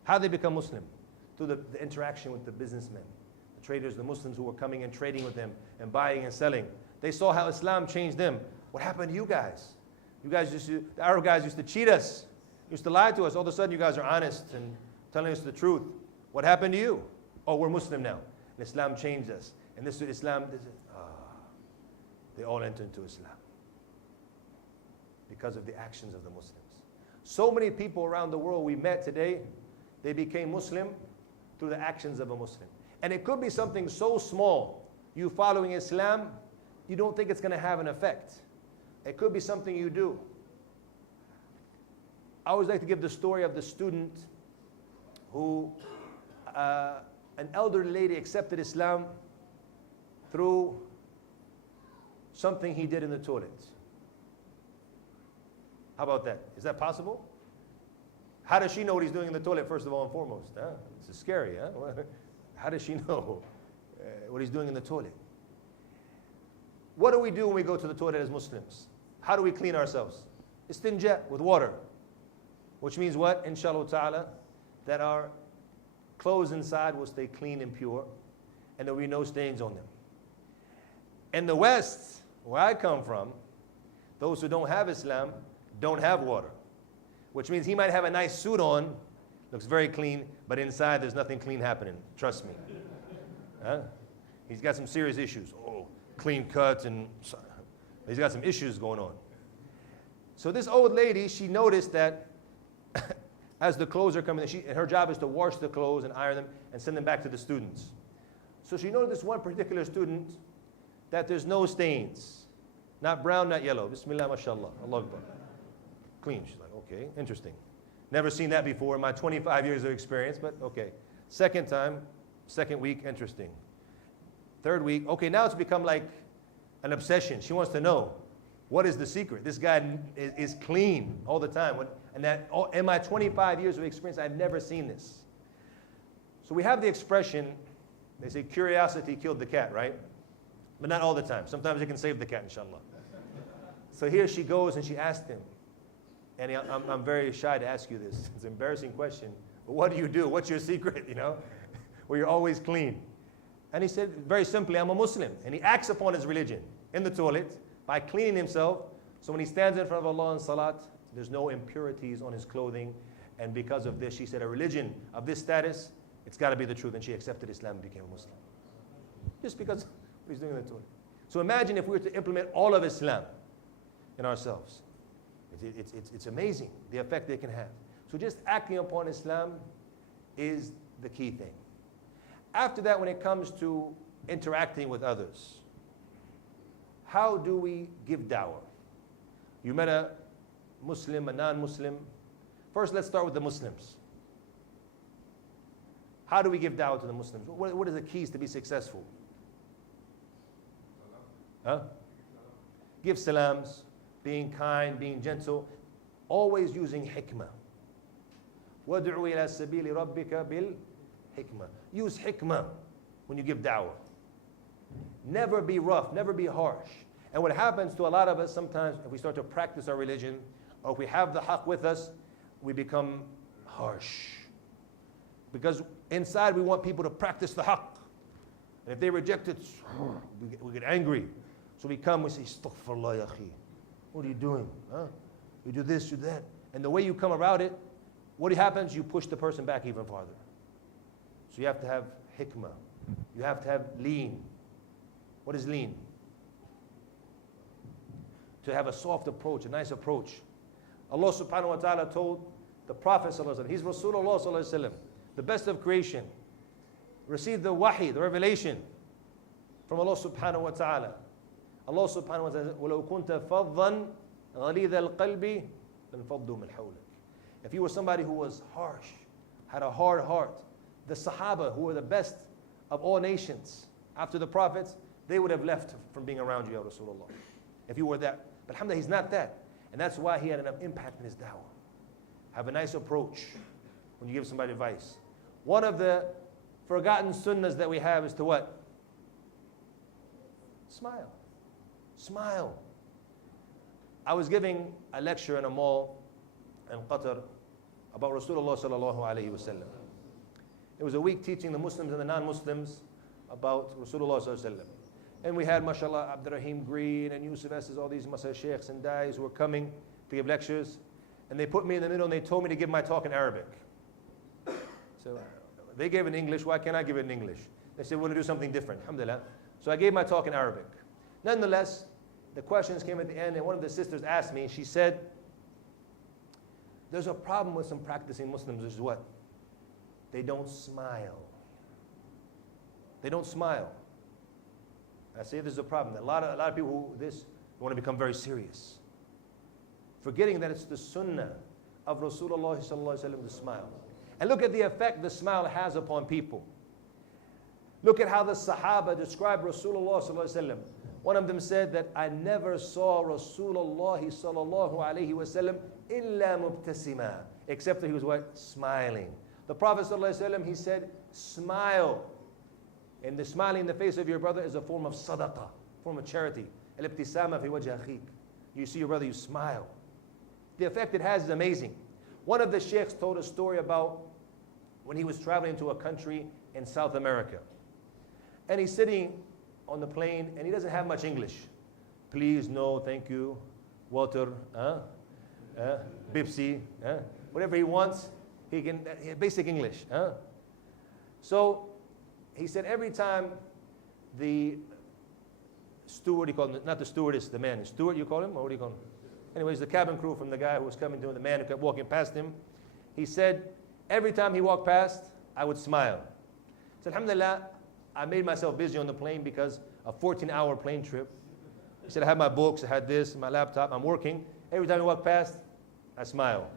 How did they become Muslim? Through the interaction with the businessmen, the traders, the Muslims who were coming and trading with them and buying and selling. They saw how Islam changed them. What happened to you guys? You guys the Arab guys used to cheat us. Used to lie to us. All of a sudden you guys are honest and telling us the truth. What happened to you? Oh, we're Muslim now. And Islam changed us. And this is Islam. They all entered into Islam. Because of the actions of the Muslims. So many people around the world we met today, they became Muslim through the actions of a Muslim. And it could be something so small. You following Islam, you don't think it's going to have an effect. It could be something you do. I always like to give the story of the student who, an elderly lady accepted Islam through something he did in the toilet. How about that? Is that possible? How does she know what he's doing in the toilet, first of all and foremost? Huh? This is scary, huh? How does she know what he's doing in the toilet? What do we do when we go to the toilet as Muslims? How do we clean ourselves? Istinja, with water. Which means what? Inshallah ta'ala, that our clothes inside will stay clean and pure, and there will be no stains on them. In the West, where I come from, those who don't have Islam don't have water. Which means he might have a nice suit on, looks very clean, but inside there's nothing clean happening. Trust me. Huh? He's got some serious issues. Oh, clean cut, and he's got some issues going on. So this old lady, she noticed that as the clothes are coming, and her job is to wash the clothes and iron them and send them back to the students. So she noticed this one particular student that there's no stains. Not brown, not yellow. Bismillah, mashallah. Allah Akbar. Clean. She's like, okay, interesting. Never seen that before in my 25 years of experience, but okay. Second time, second week, interesting. Third week, okay, now it's become like an obsession. She wants to know, what is the secret? This guy is clean all the time. And that, in my 25 years of experience, I've never seen this. So we have the expression, they say curiosity killed the cat, right? But not all the time. Sometimes it can save the cat, inshallah. So here she goes and she asked him, and I'm very shy to ask you this. It's an embarrassing question. But what do you do? What's your secret, you know? Where you're always clean. And he said, very simply, I'm a Muslim. And he acts upon his religion in the toilet by cleaning himself. So when he stands in front of Allah in salat, there's no impurities on his clothing. And because of this, she said, a religion of this status, it's got to be the truth. And she accepted Islam and became a Muslim. Just because of what he's doing in the toilet. So imagine if we were to implement all of Islam in ourselves. It's amazing the effect they can have. So just acting upon Islam is the key thing. After that, when it comes to interacting with others, how do we give dawah? You met a Muslim, a non-Muslim. First, let's start with the Muslims. How do we give dawah to the Muslims? What are the keys to be successful? Give salams, being kind, being gentle, always using hikmah. وَادْعُوا إِلَى سَبِيلِ رَبِّكَ بِالْحِكْمَةِ. Use hikmah when you give da'wah. Never be rough, never be harsh. And what happens to a lot of us sometimes, if we start to practice our religion, or if we have the haqq with us, we become harsh. Because inside we want people to practice the haqq. And if they reject it, we get angry. So we come, we say, Astaghfirullah ya akhi. What are you doing? You do this, you do that. And the way you come around it, what happens? You push the person back even farther. So you have to have hikmah. You have to have lean. What is lean? To have a soft approach, a nice approach. Allah subhanahu wa ta'ala told the Prophet sallallahu alaihi wasallam, he's Rasulullah sallallahu alaihi wasallam, the best of creation, received the wahi, the revelation from Allah subhanahu wa ta'ala. Allah subhanahu wa ta'ala, وَلَوْ كُنْتَ فَضًّا غَلِيظَ الْقَلْبِ لَانْفَضُّوا مِنْ حَوْلِكَ. If you were somebody who was harsh, had a hard heart, the Sahaba, who were the best of all nations after the prophets, they would have left from being around you, Ya Rasulullah. If you were that. But alhamdulillah, he's not that. And that's why he had enough impact in his da'wah. Have a nice approach when you give somebody advice. One of the forgotten sunnahs that we have is to what? Smile. Smile. I was giving a lecture in a mall in Qatar about Rasulullah sallallahu alayhi wasallam. It was a week teaching the Muslims and the non-Muslims about Rasulullah sallallahu alayhi wasallam. And we had, mashallah, Abdur, Raheem Green and Yusuf Esses, all these mashallah sheikhs and dais who were coming to give lectures. And they put me in the middle and they told me to give my talk in Arabic. So they gave it in English, why can't I give it in English? They said, we're going to do something different, alhamdulillah. So I gave my talk in Arabic. Nonetheless, the questions came at the end and one of the sisters asked me, she said, there's a problem with some practicing Muslims, is what? They don't smile. They don't smile. I say this is a problem. A lot of people who want to become very serious, forgetting that it's the sunnah of Rasulullah sallallahu alaihi wasallam to smile. And look at the effect the smile has upon people. Look at how the Sahaba described Rasulullah sallallahu alaihi wasallam. One of them said that I never saw Rasulullah sallallahu alaihi wasallam illa mubtasima, except that he was what? Smiling. The Prophet sallallahu alaihi wasallam, he said, smile. And the smiling in the face of your brother is a form of sadaqah, form of charity. Al-ibtisama fi wajhi akhik. You see your brother, you smile. The effect it has is amazing. One of the sheikhs told a story about when he was traveling to a country in South America. And he's sitting on the plane and he doesn't have much English. Please, no, thank you, water, Bipsy, whatever he wants, he can, basic English. So he said every time the steward, he called him, not the stewardess, the man, the steward you call him, or what do you call him? Anyways, the cabin crew from the guy who was coming to him, the man who kept walking past him, he said, every time he walked past, I would smile. He said, alhamdulillah, I made myself busy on the plane because a 14-hour plane trip. He said, I had my books, I had this, my laptop, I'm working. Every time I walk past, I smile.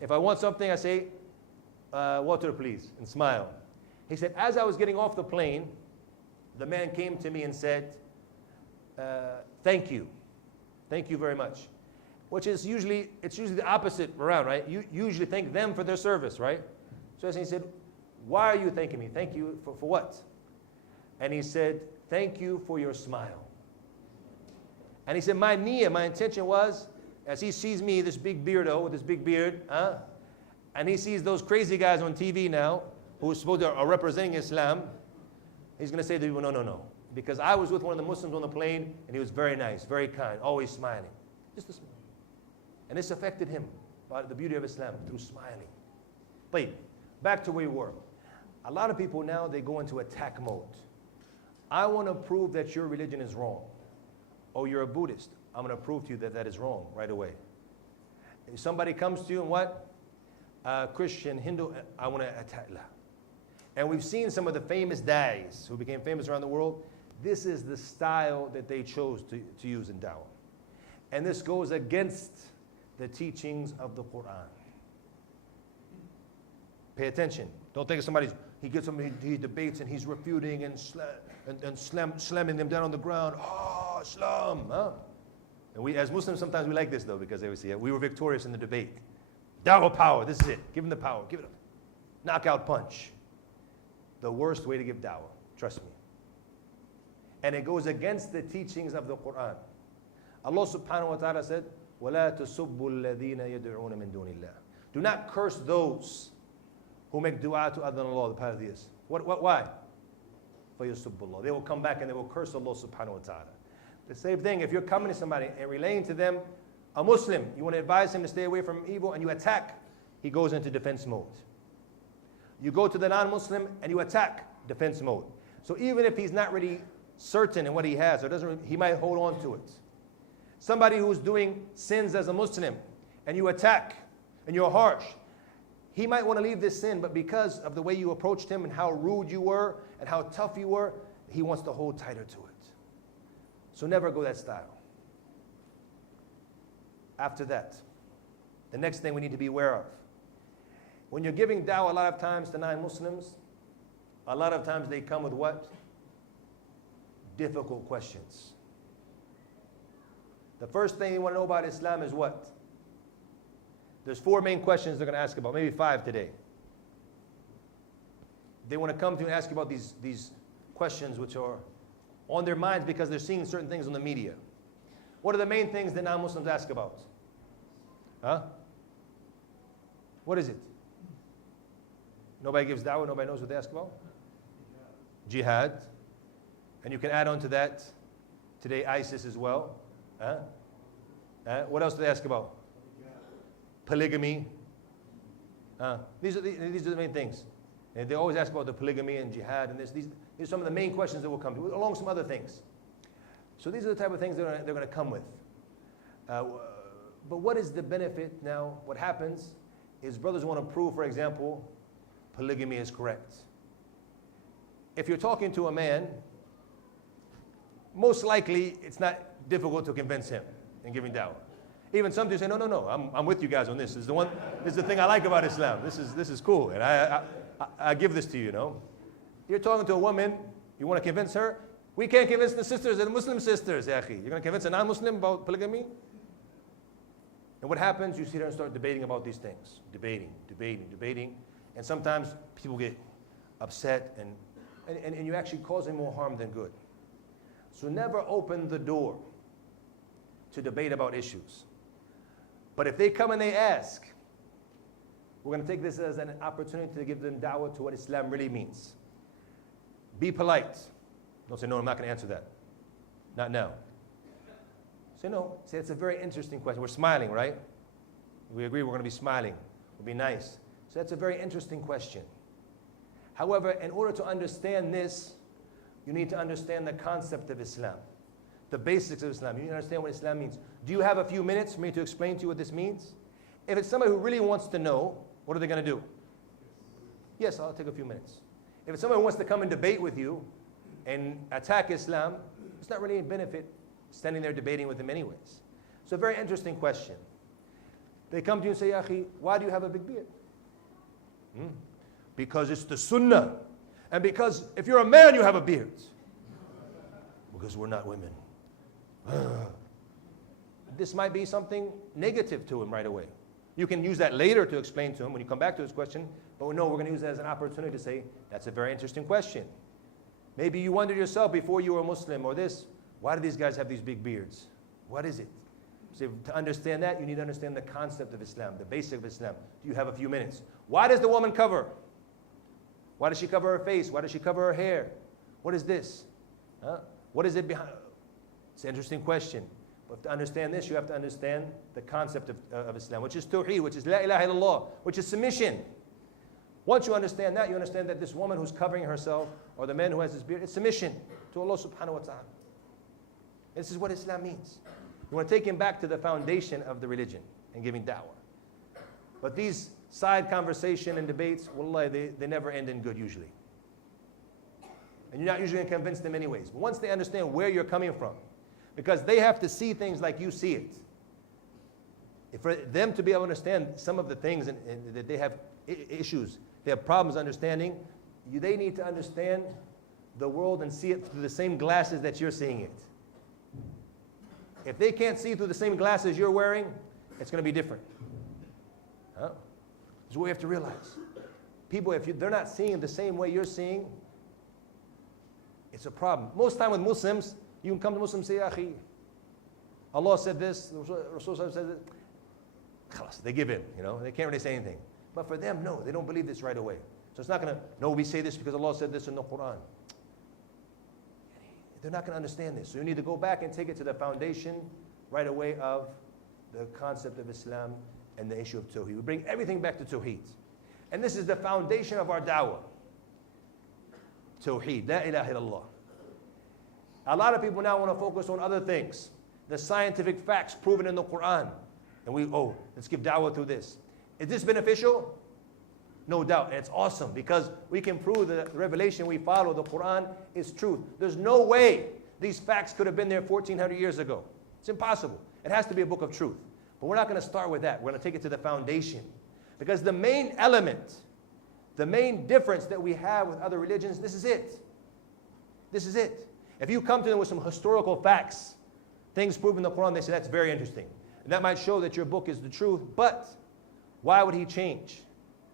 If I want something, I say, water please, and smile. He said, as I was getting off the plane, the man came to me and said, thank you. Thank you very much. Which is usually the opposite around, right? You usually thank them for their service, right? So he said, why are you thanking me? Thank you for what? And he said, thank you for your smile. And he said, my intention was, as he sees me, this big beardo with this big beard, and he sees those crazy guys on TV now who are supposed to are representing Islam, he's going to say to people, no. Because I was with one of the Muslims on the plane, and he was very nice, very kind, always smiling. Just a smile. And this affected him, by the beauty of Islam, through smiling. But back to where we were. A lot of people now, they go into attack mode. I want to prove that your religion is wrong. Oh, you're a Buddhist. I'm going to prove to you that that is wrong right away. If somebody comes to you and what? Christian, Hindu, I want to attack. And we've seen some of the famous dais who became famous around the world. This is the style that they chose to use in Dawa. And this goes against the teachings of the Qur'an. Pay attention. Don't think of he gets somebody, he debates and he's refuting and slamming them down on the ground. Oh, Islam. Huh? And we, as Muslims, sometimes we like this though, because they would say, we were victorious in the debate. Dawa power, this is it. Give him the power, give it up. Knockout punch. The worst way to give dawah, trust me. And it goes against the teachings of the Qur'an. Allah subhanahu wa ta'ala said, وَلَا تَسُبُّوا الَّذِينَ يَدْعُونَ مِن دُونِ اللَّهِ. Do not curse those who make dua to other than Allah, the polytheists. Why? فَيَسُبُّ اللَّهِ. They will come back and they will curse Allah subhanahu wa ta'ala. The same thing, if you're coming to somebody and relaying to them, a Muslim, you want to advise him to stay away from evil and you attack, he goes into defense mode. You go to the non-Muslim and you attack, defense mode. So even if he's not really certain in what he has, or he might hold on to it. Somebody who's doing sins as a Muslim and you attack and you're harsh, he might want to leave this sin, but because of the way you approached him and how rude you were and how tough you were, he wants to hold tighter to it. So never go that style. After that, the next thing we need to be aware of. When you're giving dawah a lot of times to non-Muslims, a lot of times they come with what? Difficult questions. The first thing you want to know about Islam is what? There's 4 main questions they're going to ask about, maybe 5 today. They want to come to you and ask you about these questions which are on their minds because they're seeing certain things on the media. What are the main things that non-Muslims ask about? Huh? What is it? Nobody gives da'wah, nobody knows what they ask about? Jihad. And you can add on to that, today ISIS as well. What else do they ask about? Polygamy. These are the main things. And they always ask about the polygamy and jihad and this. These are some of the main questions that will come to, along with some other things. So these are the type of things they're going to come with. But what is the benefit now? What happens is brothers want to prove, for example, polygamy is correct. If you're talking to a man, most likely it's not difficult to convince him in giving dawah. Even some do say, no, I'm with you guys on this. This is the thing I like about Islam. This is cool, and I give this to you, you know. You're talking to a woman, you want to convince her. We can't convince the sisters and the Muslim sisters, ya akhi. You're going to convince a non-Muslim about polygamy? And what happens? You sit there and start debating about these things. Debating. And sometimes people get upset and you're actually causing more harm than good. So never open the door to debate about issues. But if they come and they ask, we're going to take this as an opportunity to give them da'wah to what Islam really means. Be polite. Don't say, no, I'm not going to answer that. Not now. Say, no. Say, it's a very interesting question. We're smiling, right? We agree we're going to be smiling. We'll be nice. So that's a very interesting question. However, in order to understand this, you need to understand the concept of Islam, the basics of Islam. You need to understand what Islam means. Do you have a few minutes for me to explain to you what this means? If it's somebody who really wants to know, what are they going to do? Yes, I'll take a few minutes. If it's somebody who wants to come and debate with you and attack Islam, it's not really a benefit standing there debating with them anyways. It's a very interesting question. They come to you and say, Ya akhi, why do you have a big beard? Because it's the sunnah. And because if you're a man, you have a beard. because we're not women. This might be something negative to him right away. You can use that later to explain to him when you come back to his question, but no, we're going to use it as an opportunity to say, that's a very interesting question. Maybe you wondered yourself before you were a Muslim or this, why do these guys have these big beards? What is it? So to understand that, you need to understand the concept of Islam, the basic of Islam. Do you have a few minutes? Why does the woman cover? Why does she cover her face? Why does she cover her hair? What is this? What is it behind? It's an interesting question. But to understand this, you have to understand the concept of Islam, which is Tawheed, which is La ilaha illallah, which is submission. Once you understand that this woman who's covering herself, or the man who has his beard, it's submission to Allah subhanahu wa ta'ala. This is what Islam means. You want to take him back to the foundation of the religion and giving da'wah. But these side conversation and debates, wallahi, they never end in good usually. And you're not usually going to convince them anyways. But once they understand where you're coming from, because they have to see things like you see it. For them to be able to understand some of the things that they have issues, they have problems understanding, they need to understand the world and see it through the same glasses that you're seeing it. If they can't see through the same glasses you're wearing, it's going to be different. This is what we have to realize. People, if they're not seeing the same way you're seeing, it's a problem. Most time with Muslims, you can come to Muslims and say, Akhi, Allah said this, Rasul said this. They give in, they can't really say anything. But for them, no, they don't believe this right away. So it's not going to, no, we say this because Allah said this in the Quran. They're not going to understand this. So you need to go back and take it to the foundation right away of the concept of Islam and the issue of Tawheed. We bring everything back to Tawheed. And this is the foundation of our da'wah. Tawheed, La ilaha illallah. A lot of people now want to focus on other things. The scientific facts proven in the Quran. And let's give da'wah through this. Is this beneficial? No doubt. And it's awesome because we can prove that the revelation we follow, the Quran, is truth. There's no way these facts could have been there 1,400 years ago. It's impossible. It has to be a book of truth. But we're not going to start with that. We're going to take it to the foundation. Because the main element, the main difference that we have with other religions, this is it. This is it. If you come to them with some historical facts, things proven in the Quran, they say that's very interesting. And that might show that your book is the truth, but why would he change?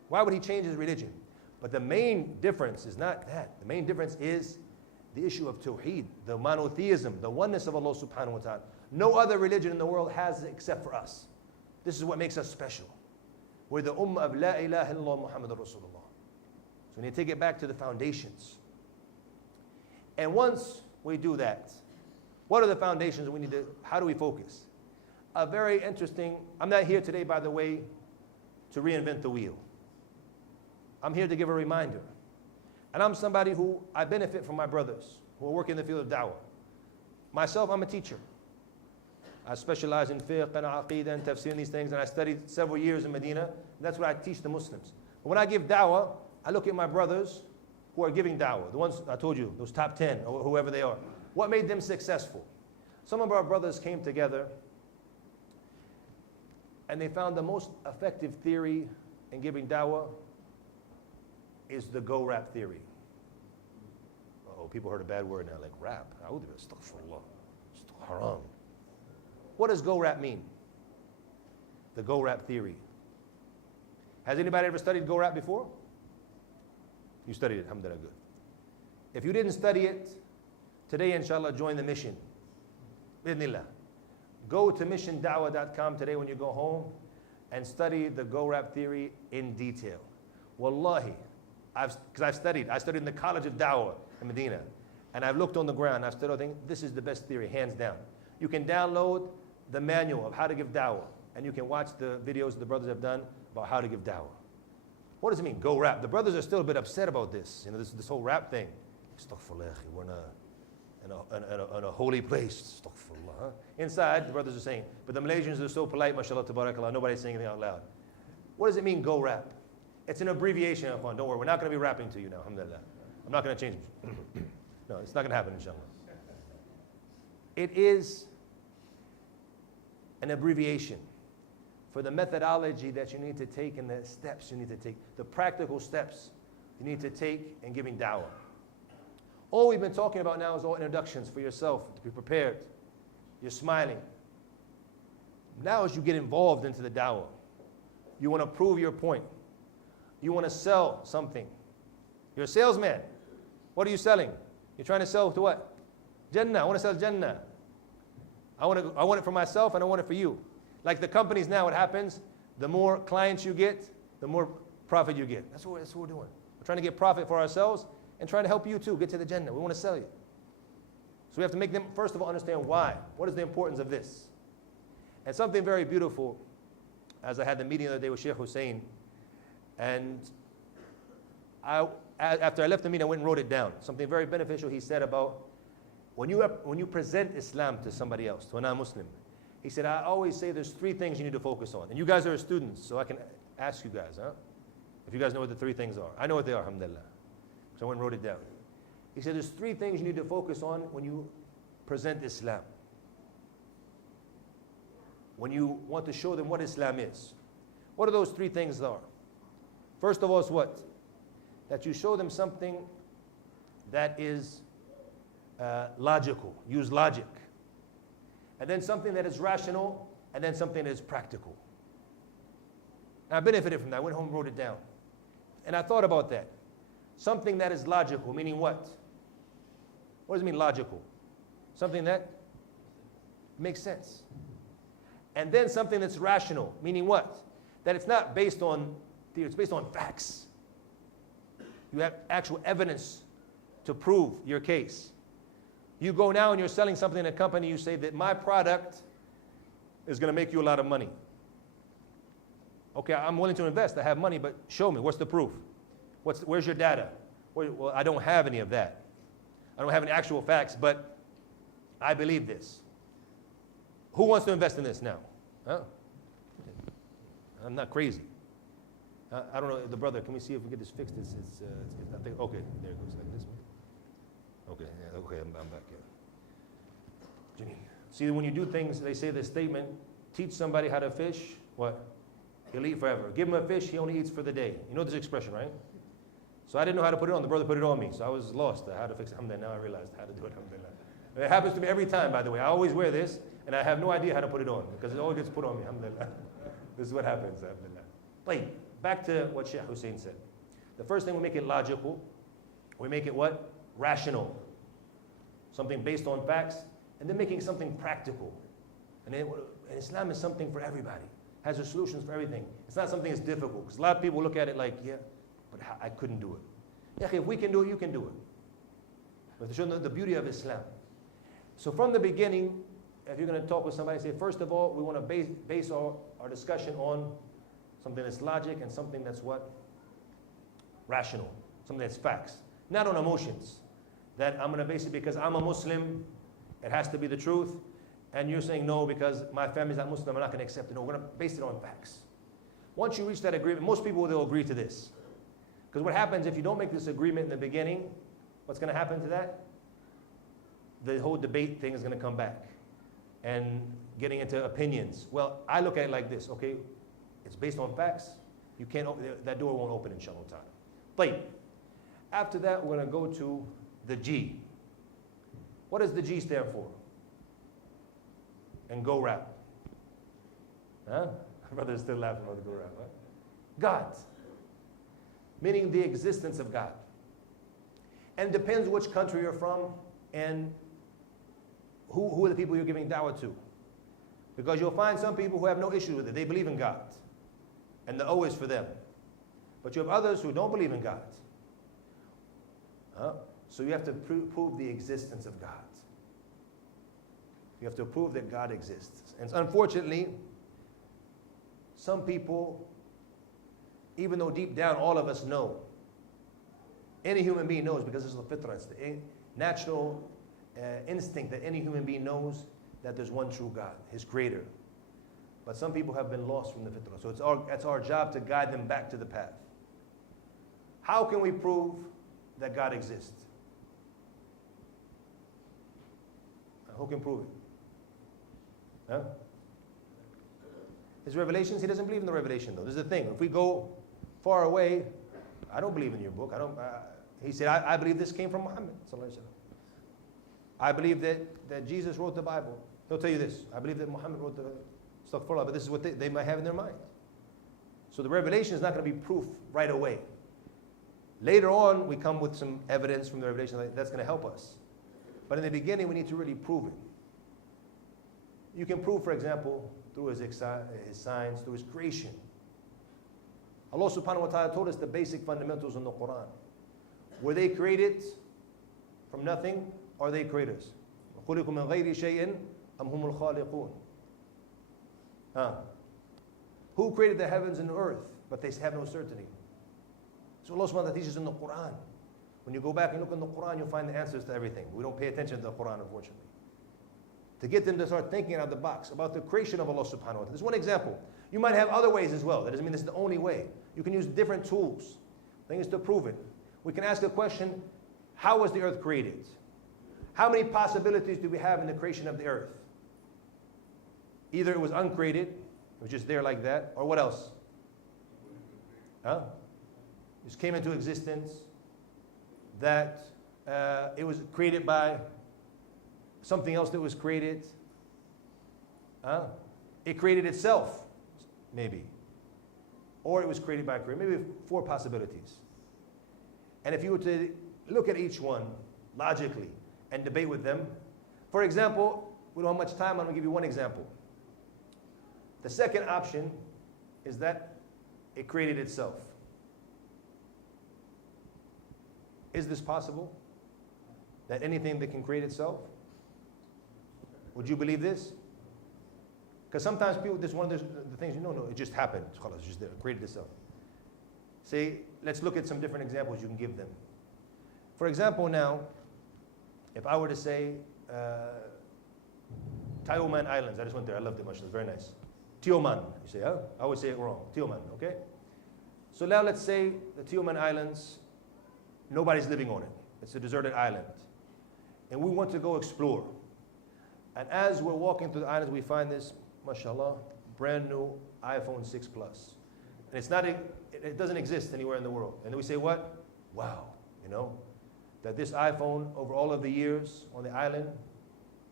Why would he change his religion? But the main difference is not that. The main difference is the issue of Tawheed, the monotheism, the oneness of Allah subhanahu wa ta'ala. No other religion in the world has it except for us. This is what makes us special. We're the ummah of La ilaha illallah Muhammadur Rasulullah. So we need to take it back to the foundations. And once we do that, what are the foundations we need to, how do we focus? A very interesting, I'm not here today, by the way, to reinvent the wheel. I'm here to give a reminder. And I'm somebody who, I benefit from my brothers who work in the field of da'wah. Myself, I'm a teacher. I specialize in fiqh and aqeedah and tafsir and these things, and I studied several years in Medina. That's what I teach the Muslims. But when I give da'wah, I look at my brothers who are giving da'wah, the ones I told you, those top 10 or whoever they are. What made them successful? Some of our brothers came together and they found the most effective theory in giving da'wah is the go rap theory. Oh, people heard a bad word now, like rap. Astaghfirullah. Haram. What does go rap mean? The go rap theory. Has anybody ever studied go rap before? You studied it, alhamdulillah, good. If you didn't study it, today inshallah join the mission. Bidnillah. Go to missiondawah.com today when you go home and study the go rap theory in detail. Wallahi, because I've studied. I studied in the College of Dawa in Medina. And I've looked on the ground. I've studied, I think this is the best theory, hands down. You can download the manual of how to give da'wah. And you can watch the videos the brothers have done about how to give da'wah. What does it mean, go rap? The brothers are still a bit upset about this. This whole rap thing. Astaghfirullah, we're in a holy place. Astaghfirullah. Huh? Inside, the brothers are saying, but the Malaysians are so polite, mashallah, tabarakallah, nobody's saying anything out loud. What does it mean, go rap? It's an abbreviation of one. Don't worry, we're not going to be rapping to you now, alhamdulillah. I'm not going to change. No, it's not going to happen, inshallah. It is an abbreviation for the methodology that you need to take and the steps you need to take, the practical steps you need to take in giving da'wah. All we've been talking about now is all introductions for yourself to be prepared. You're smiling. Now as you get involved into the Dawa, you want to prove your point. You want to sell something. You're a salesman. What are you selling? You're trying to sell to what? Jannah. I want to sell Jannah. I want it for myself and I want it for you. Like the companies now, what happens? The more clients you get, the more profit you get. That's what we're doing. We're trying to get profit for ourselves and trying to help you too get to the Jannah. We want to sell you. So we have to make them, first of all, understand why. What is the importance of this? And something very beautiful, as I had the meeting the other day with Sheikh Hussein, and after I left the meeting, I went and wrote it down. Something very beneficial he said about when you present Islam to somebody else, to a non-Muslim, he said, I always say there's 3 things you need to focus on. And you guys are students, so I can ask you guys, if you guys know what the 3 things are. I know what they are, alhamdulillah. So I went and wrote it down. He said there's 3 things you need to focus on when you present Islam. When you want to show them what Islam is. What are those 3 things are? First of all is what? That you show them something that is logical, use logic. And then something that is rational, and then something that is practical. And I benefited from that. I went home and wrote it down. And I thought about that. Something that is logical, meaning what? What does it mean logical? Something that makes sense. And then something that's rational, meaning what? That it's not based on theory, it's based on facts. You have actual evidence to prove your case. You go now and you're selling something in a company, you say that my product is going to make you a lot of money. Okay, I'm willing to invest, I have money, but show me, what's the proof? Where's your data? Well, I don't have any of that. I don't have any actual facts, but I believe this. Who wants to invest in this now? Huh? I'm not crazy. I don't know, the brother, can we see if we get this fixed? I think, okay, there it goes, like this. Okay, yeah, okay, I'm back here. Janine. See, when you do things, they say the statement, teach somebody how to fish, what? He'll eat forever. Give him a fish, he only eats for the day. You know this expression, right? So I didn't know how to put it on. The brother put it on me, so I was lost. How to fix it. Now I realized how to do it. It happens to me every time, by the way. I always wear this, and I have no idea how to put it on, because it always gets put on me. Alhamdulillah. This is what happens. Alhamdulillah. Wait, back to what Sheikh Hussein said. The first thing, we make it logical. We make it what? Rational. Something based on facts, and then making something practical. And Islam is something for everybody. Has the solutions for everything. It's not something that's difficult, because a lot of people look at it like, yeah, but I couldn't do it. Yeah, if we can do it, you can do it. But to show them the beauty of Islam. So from the beginning, if you're going to talk with somebody, say, first of all, we want to base our discussion on something that's logic and something that's what? Rational. Something that's facts. Not on emotions. That I'm going to base it because I'm a Muslim, it has to be the truth. And you're saying no because my family's not Muslim, I'm not going to accept it. No, we're going to base it on facts. Once you reach that agreement, most people, they'll agree to this. Because what happens if you don't make this agreement in the beginning, what's going to happen to that? The whole debate thing is going to come back. And getting into opinions. Well, I look at it like this, okay, it's based on facts. You can't open, that door won't open in shalom time. But after that, we're going to go to the G. What does the G stand for? And go rap. Huh? Brother's still laughing about the go rap, right? God. Meaning the existence of God. And it depends which country you're from and who are the people you're giving dawah to. Because you'll find some people who have no issue with it. They believe in God. And the O is for them. But you have others who don't believe in God. Huh? So you have to prove the existence of God. You have to prove that God exists. And unfortunately, some people, even though deep down all of us know, any human being knows because it's the fitrah, it's the natural instinct that any human being knows that there's one true God, his creator. But some people have been lost from the fitrah. So it's our job to guide them back to the path. How can we prove that God exists? Who can prove it? Huh? His revelations, he doesn't believe in the revelation though. This is the thing. If we go far away, I don't believe in your book. He said, I believe this came from Muhammad. I believe that Jesus wrote the Bible. He'll tell you this. I believe that Muhammad wrote the Astaghfirullah, but this is what they might have in their mind. So the revelation is not going to be proof right away. Later on, we come with some evidence from the revelation that's going to help us. But in the beginning, we need to really prove it. You can prove, for example, through his signs, through his creation. Allah subhanahu wa ta'ala told us the basic fundamentals in the Quran. Were they created from nothing, or are they creators? خُلِقُوا مِنْ غَيْرِ شَيْءٍ أَمْ هُمُ الْخَالِقُونَ. Who created the heavens and the earth? But they have no certainty. So Allah subhanahu wa ta'ala teaches in the Quran. When you go back and look in the Quran, you'll find the answers to everything. We don't pay attention to the Quran, unfortunately. To get them to start thinking out of the box about the creation of Allah subhanahu wa ta'ala. This is one example. You might have other ways as well. That doesn't mean this is the only way. You can use different tools. The thing is to prove it. We can ask the question, how was the earth created? How many possibilities do we have in the creation of the earth? Either it was uncreated, it was just there like that, or what else? Huh? It just came into existence, that it was created by something else that was created. It created itself, maybe. Or it was created by a creator. Maybe 4 possibilities. And if you were to look at each one logically and debate with them, for example, we don't have much time, I'm going to give you one example. The second option is that it created itself. Is this possible? That anything that can create itself? Would you believe this? Because sometimes people, this is one of the things, no, it just happened. It's just there, it created itself. See, let's look at some different examples you can give them. For example, now, if I were to say, Tioman Islands, I just went there, I loved it much, it was very nice. Tioman, you say, huh? I would say it wrong, Tioman, okay? So now let's say the Tioman Islands, nobody's living on it. It's a deserted island. And we want to go explore. And as we're walking through the islands, we find this, mashallah, brand new iPhone 6 Plus. And it's not, it doesn't exist anywhere in the world. And then we say, what? Wow, that this iPhone, over all of the years on the island,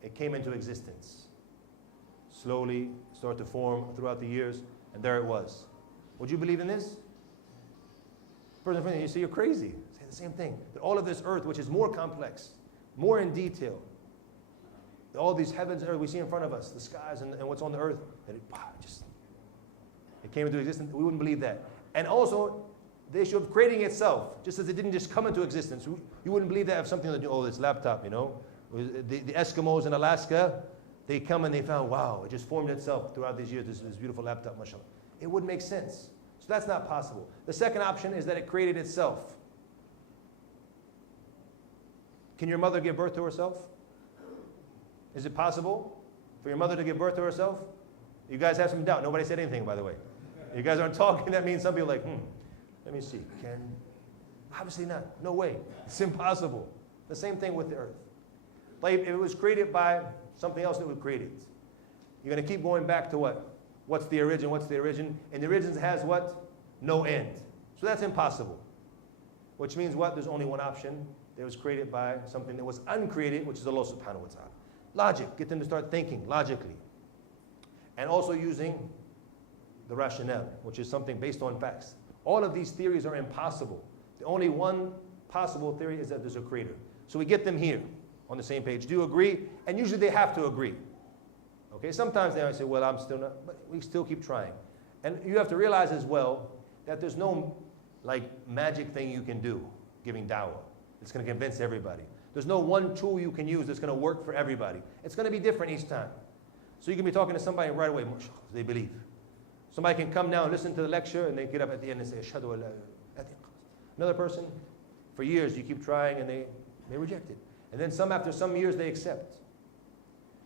it came into existence. Slowly started to form throughout the years, and there it was. Would you believe in this? Person in front of you say, you're crazy. Say the same thing. That all of this earth, which is more complex, more in detail, all these heavens and earth we see in front of us, the skies and what's on the earth, that it came into existence. We wouldn't believe that. And also, the issue of creating itself, just as it didn't just come into existence. You wouldn't believe that of something that, this laptop, The Eskimos in Alaska, they come and they found, wow, it just formed itself throughout these years, this beautiful laptop, mashallah. It wouldn't make sense. So that's not possible. The second option is that it created itself. Can your mother give birth to herself? Is it possible for your mother to give birth to herself? You guys have some doubt. Nobody said anything, by the way. You guys aren't talking. That means some people are like, let me see. Obviously not. No way. It's impossible. The same thing with the earth. Like if it was created by something else that was created, you're going to keep going back to what? What's the origin? What's the origin? And the origin has what? No end. So that's impossible. Which means what? There's only one option. It was created by something that was uncreated, which is Allah subhanahu wa ta'ala. Logic. Get them to start thinking logically. And also using the rationale, which is something based on facts. All of these theories are impossible. The only one possible theory is that there's a creator. So we get them here on the same page. Do you agree? And usually they have to agree. Okay, sometimes they might say, well, I'm still not, but we still keep trying. And you have to realize as well that there's no magic thing you can do giving Dawa. It's going to convince everybody. There's no one tool you can use that's going to work for everybody. It's going to be different each time. So you can be talking to somebody right away, they believe. Somebody can come now and listen to the lecture and they get up at the end and say, Ashhadu an la ilaha illallah. Another person, for years you keep trying and they reject it. And then after some years they accept.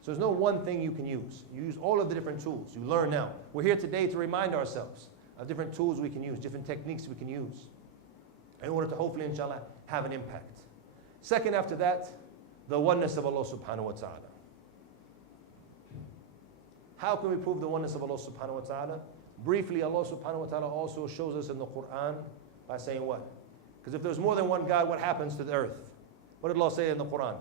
So there's no one thing you can use. You use all of the different tools. You learn now. We're here today to remind ourselves of different tools we can use, different techniques we can use in order to hopefully, inshallah, have an impact. Second after that, the oneness of Allah subhanahu wa ta'ala. How can we prove the oneness of Allah subhanahu wa ta'ala? Briefly, Allah subhanahu wa ta'ala also shows us in the Qur'an by saying what? Because if there's more than one God, what happens to the earth? What did Allah say in the Quran?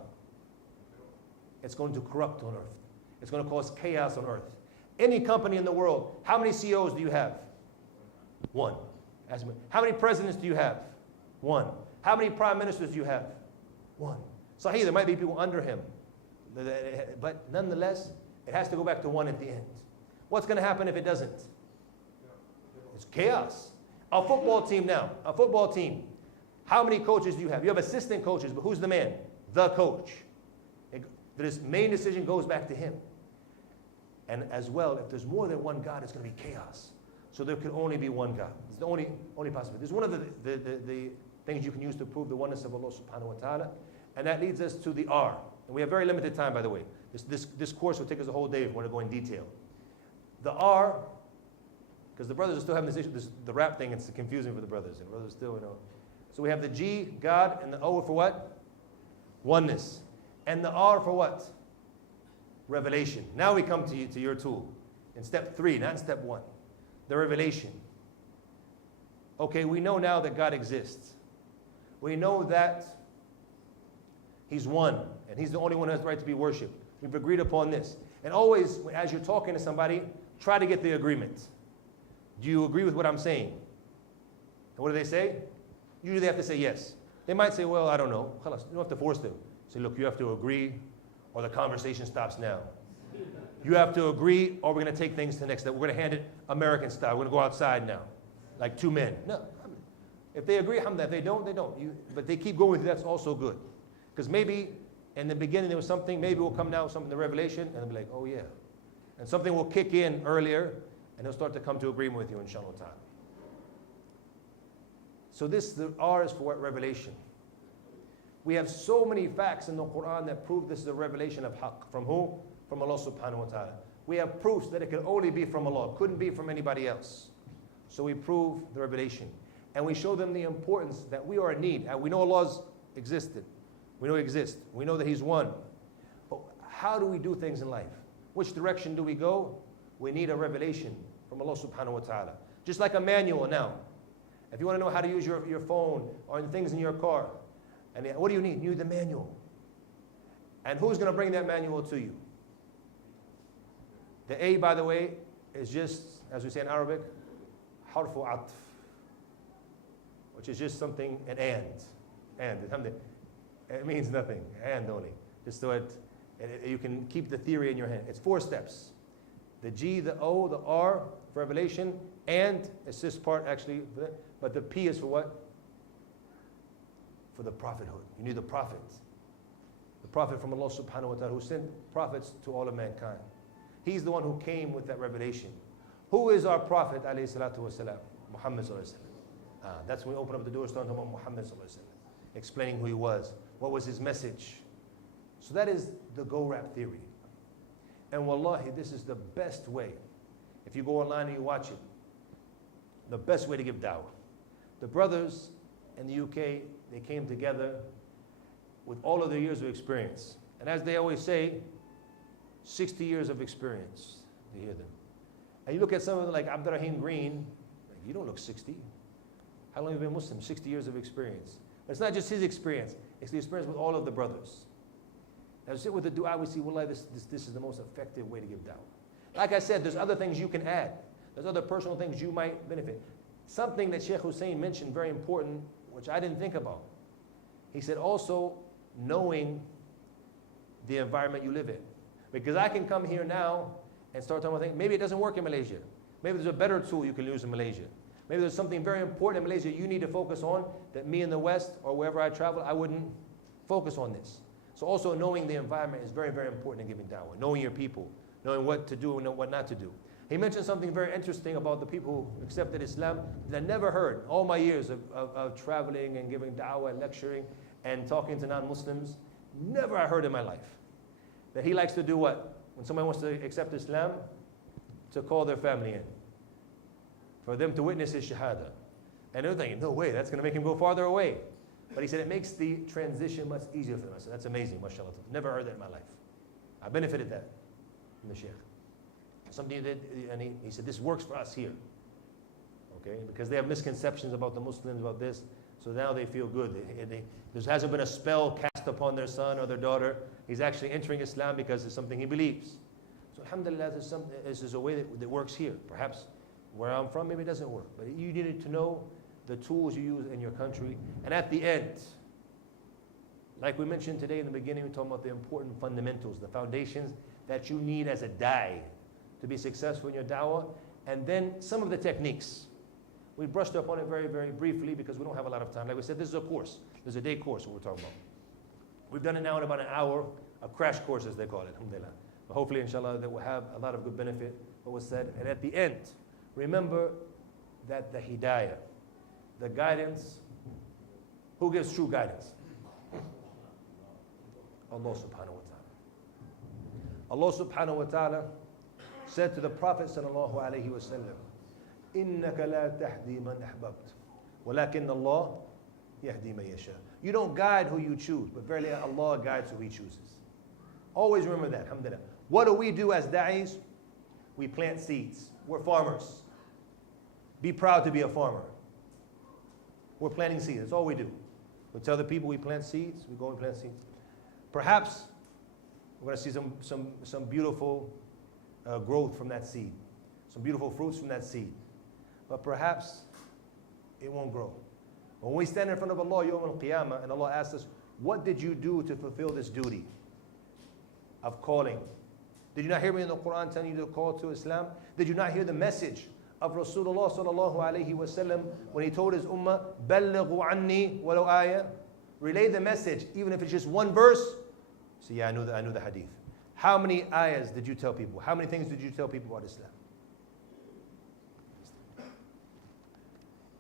It's going to corrupt on earth. It's going to cause chaos on earth. Any company in the world, how many CEOs do you have? One. How many presidents do you have? One. How many prime ministers do you have? One. Sahih, there might be people under him. But nonetheless, it has to go back to one at the end. What's going to happen if it doesn't? It's chaos. A football team now, a football team. How many coaches do you have? You have assistant coaches, but who's the man? The coach. This main decision goes back to him. And as well, if there's more than one God, it's going to be chaos. So there can only be one God. It's the only possibility. This is one of the things you can use to prove the oneness of Allah subhanahu wa ta'ala. And that leads us to the R. And we have very limited time, by the way. This course will take us a whole day if we want to go in detail. The R, because the brothers are still having this issue, the rap thing, it's confusing for the brothers. And brothers still, So we have the G, God, and the O for what? Oneness. And the R for what? Revelation. Now we come to your tool. In step 3, not in step 1. The revelation. Okay, we know now that God exists. We know that He's one, and He's the only one who has the right to be worshipped. We've agreed upon this. And always, as you're talking to somebody, try to get the agreement. Do you agree with what I'm saying? And what do they say? Usually they have to say yes. They might say, well, I don't know. You don't have to force them. Say, look, you have to agree, or the conversation stops now. You have to agree, or we're going to take things to the next step. We're going to hand it American style. We're going to go outside now, like 2 men. No. If they agree, alhamdulillah. If they don't, they don't. But they keep going with you, that's also good. Because maybe in the beginning there was something, maybe we'll come now, something in the revelation, and they'll be like, oh yeah. And something will kick in earlier, and they'll start to come to agreement with you, inshallah ta'ala. So the R is for what? Revelation. We have so many facts in the Quran that prove this is a revelation of haqq. From who? From Allah subhanahu wa ta'ala. We have proofs that it can only be from Allah. It couldn't be from anybody else. So we prove the revelation. And we show them the importance that we are in need. We know Allah's existed. We know He exists. We know that He's one. But how do we do things in life? Which direction do we go? We need a revelation from Allah subhanahu wa ta'ala. Just like a manual now. If you want to know how to use your phone or things in your car, and what do you need? You need the manual. And who's going to bring that manual to you? The A, by the way, is just, as we say in Arabic, harfu atf, which is just something, an and. It means nothing, and only. Just so you can keep the theory in your hand. It's 4 steps. The G, the O, the R for revelation, and it's this part actually, but the P is for what? For the prophethood. You need the prophet. The prophet from Allah subhanahu wa ta'ala who sent prophets to all of mankind. He's the one who came with that revelation. Who is our prophet alayhi salatu wasalam? Muhammad sallallahu alayhi wa sallam. That's when we open up the door, starting about Muhammad sallallahu alayhi wa sallam, explaining who he was. What was his message? So that is the go-rap theory. And wallahi, this is the best way. If you go online and you watch it, the best way to give dawah. The brothers in the UK, they came together with all of their years of experience. And as they always say, 60 years of experience, to hear them. And you look at someone like Abdur Raheem Green, you don't look 60. How long have you been Muslim? 60 years of experience. But it's not just his experience, it's the experience with all of the brothers. As we sit with the dua, we see, wallah, this is the most effective way to give dawah. Like I said, there's other things you can add. There's other personal things you might benefit. Something that Sheikh Hussein mentioned, very important, which I didn't think about. He said also knowing the environment you live in. Because I can come here now and start talking about things. Maybe it doesn't work in Malaysia. Maybe there's a better tool you can use in Malaysia. Maybe there's something very important in Malaysia you need to focus on that me in the West or wherever I travel, I wouldn't focus on this. So also knowing the environment is very, very important in giving dawah. Knowing your people, knowing what to do and what not to do. He mentioned something very interesting about the people who accepted Islam that I never heard all my years of traveling and giving dawah and lecturing and talking to non-Muslims. Never I heard in my life. That he likes to do what? When somebody wants to accept Islam, to call their family in. For them to witness his shahada. And they're thinking, no way, that's going to make him go farther away. But he said it makes the transition much easier for them. I said, that's amazing, mashallah. Never heard that in my life. I benefited that from the Sheikh. Something he did, and he said, this works for us here. Okay? Because they have misconceptions about the Muslims, about this. So now they feel good. There hasn't been a spell cast upon their son or their daughter. He's actually entering Islam because it's something he believes. So alhamdulillah, this is a way that works here. Perhaps where I'm from, maybe it doesn't work. But you needed to know the tools you use in your country. And at the end, like we mentioned today in the beginning, we talked about the important fundamentals, the foundations that you need as a da'i to be successful in your da'wah, and then some of the techniques. We brushed up on it very, very briefly because we don't have a lot of time. Like we said, this is a course. This is a day course, what we're talking about. We've done it now in about an hour, a crash course as they call it, alhamdulillah. But hopefully, inshallah, that will have a lot of good benefit, what was said. And at the end, remember that the hidayah, the guidance, who gives true guidance? Allah subhanahu wa ta'ala. Allah subhanahu wa ta'ala said to the Prophet sallallahu alayhi wa sallam, إِنَّكَ لَا تَهْدِي مَنْ أَحْبَبْتَ وَلَكِنَّ اللَّهَ يَهْدِي مَنْ يَشَاءُ. You don't guide who you choose, but verily Allah guides who He chooses. Always remember that, alhamdulillah. What do we do as da'is? We plant seeds. We're farmers. Be proud to be a farmer. We're planting seeds. That's all we do. We tell the people we plant seeds. We go and plant seeds. Perhaps we're going to see some beautiful growth from that seed. Some beautiful fruits from that seed. But perhaps it won't grow. When we stand in front of Allah, Yawm al-Qiyamah, and Allah asks us, what did you do to fulfill this duty of calling? Did you not hear me in the Quran telling you to call to Islam? Did you not hear the message of Rasulullah sallallahu alayhi wa sallam when he told his ummah, بَلِّغُوا عَنِّي وَلَوْ آيَةً? Relay the message, even if it's just one verse. So yeah, I knew the hadith. How many ayahs did you tell people? How many things did you tell people about Islam?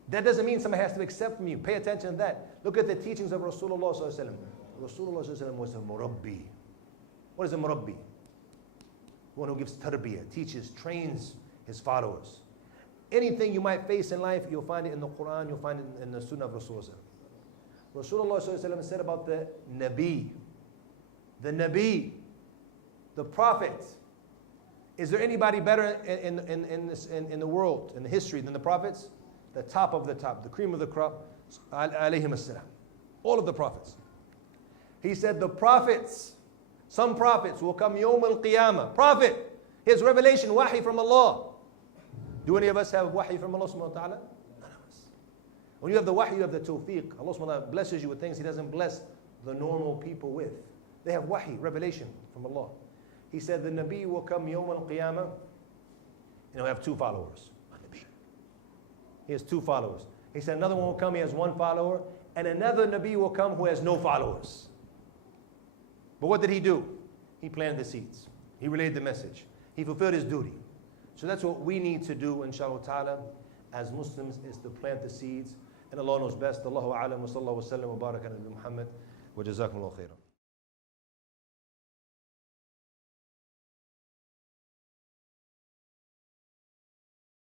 That doesn't mean somebody has to accept from you. Pay attention to that. Look at the teachings of Rasulullah sallallahu alaihi wasallam. Rasulullah sallallahu alaihi wasallam was a murabbi. What is a murabbi? One who gives tarbiyah, teaches, trains his followers. Anything you might face in life, you'll find it in the Quran, you'll find it in the Sunnah of Rasulullah. Rasulullah sallallahu alaihi wasallam said about the Nabi, the Prophet. Is there anybody better in the world, in the history, than the prophets? The top of the top, the cream of the crop, alayhim as-salam. All of the prophets. He said the prophets, some prophets will come Yawm al-Qiyamah. Prophet, his revelation, wahi from Allah. Do any of us have wahi from Allah subhanahu wa ta'ala? None of us. When you have the wahi, you have the tawfiq. Allah subhanahu wa ta'ala blesses you with things He doesn't bless the normal people with. They have wahi, revelation from Allah. He said the Nabi will come Yawm al-Qiyamah and he'll have two followers. He has two followers. He said another one will come, he has one follower, and another Nabi will come who has no followers. But what did he do? He planted the seeds. He relayed the message. He fulfilled his duty. So that's what we need to do, inshallah ta'ala, as Muslims, is to plant the seeds. And Allah knows best. Allahu a'lam wa sallallahu wa sallam wa baraka ala Muhammad wa jazakumullahu khairan.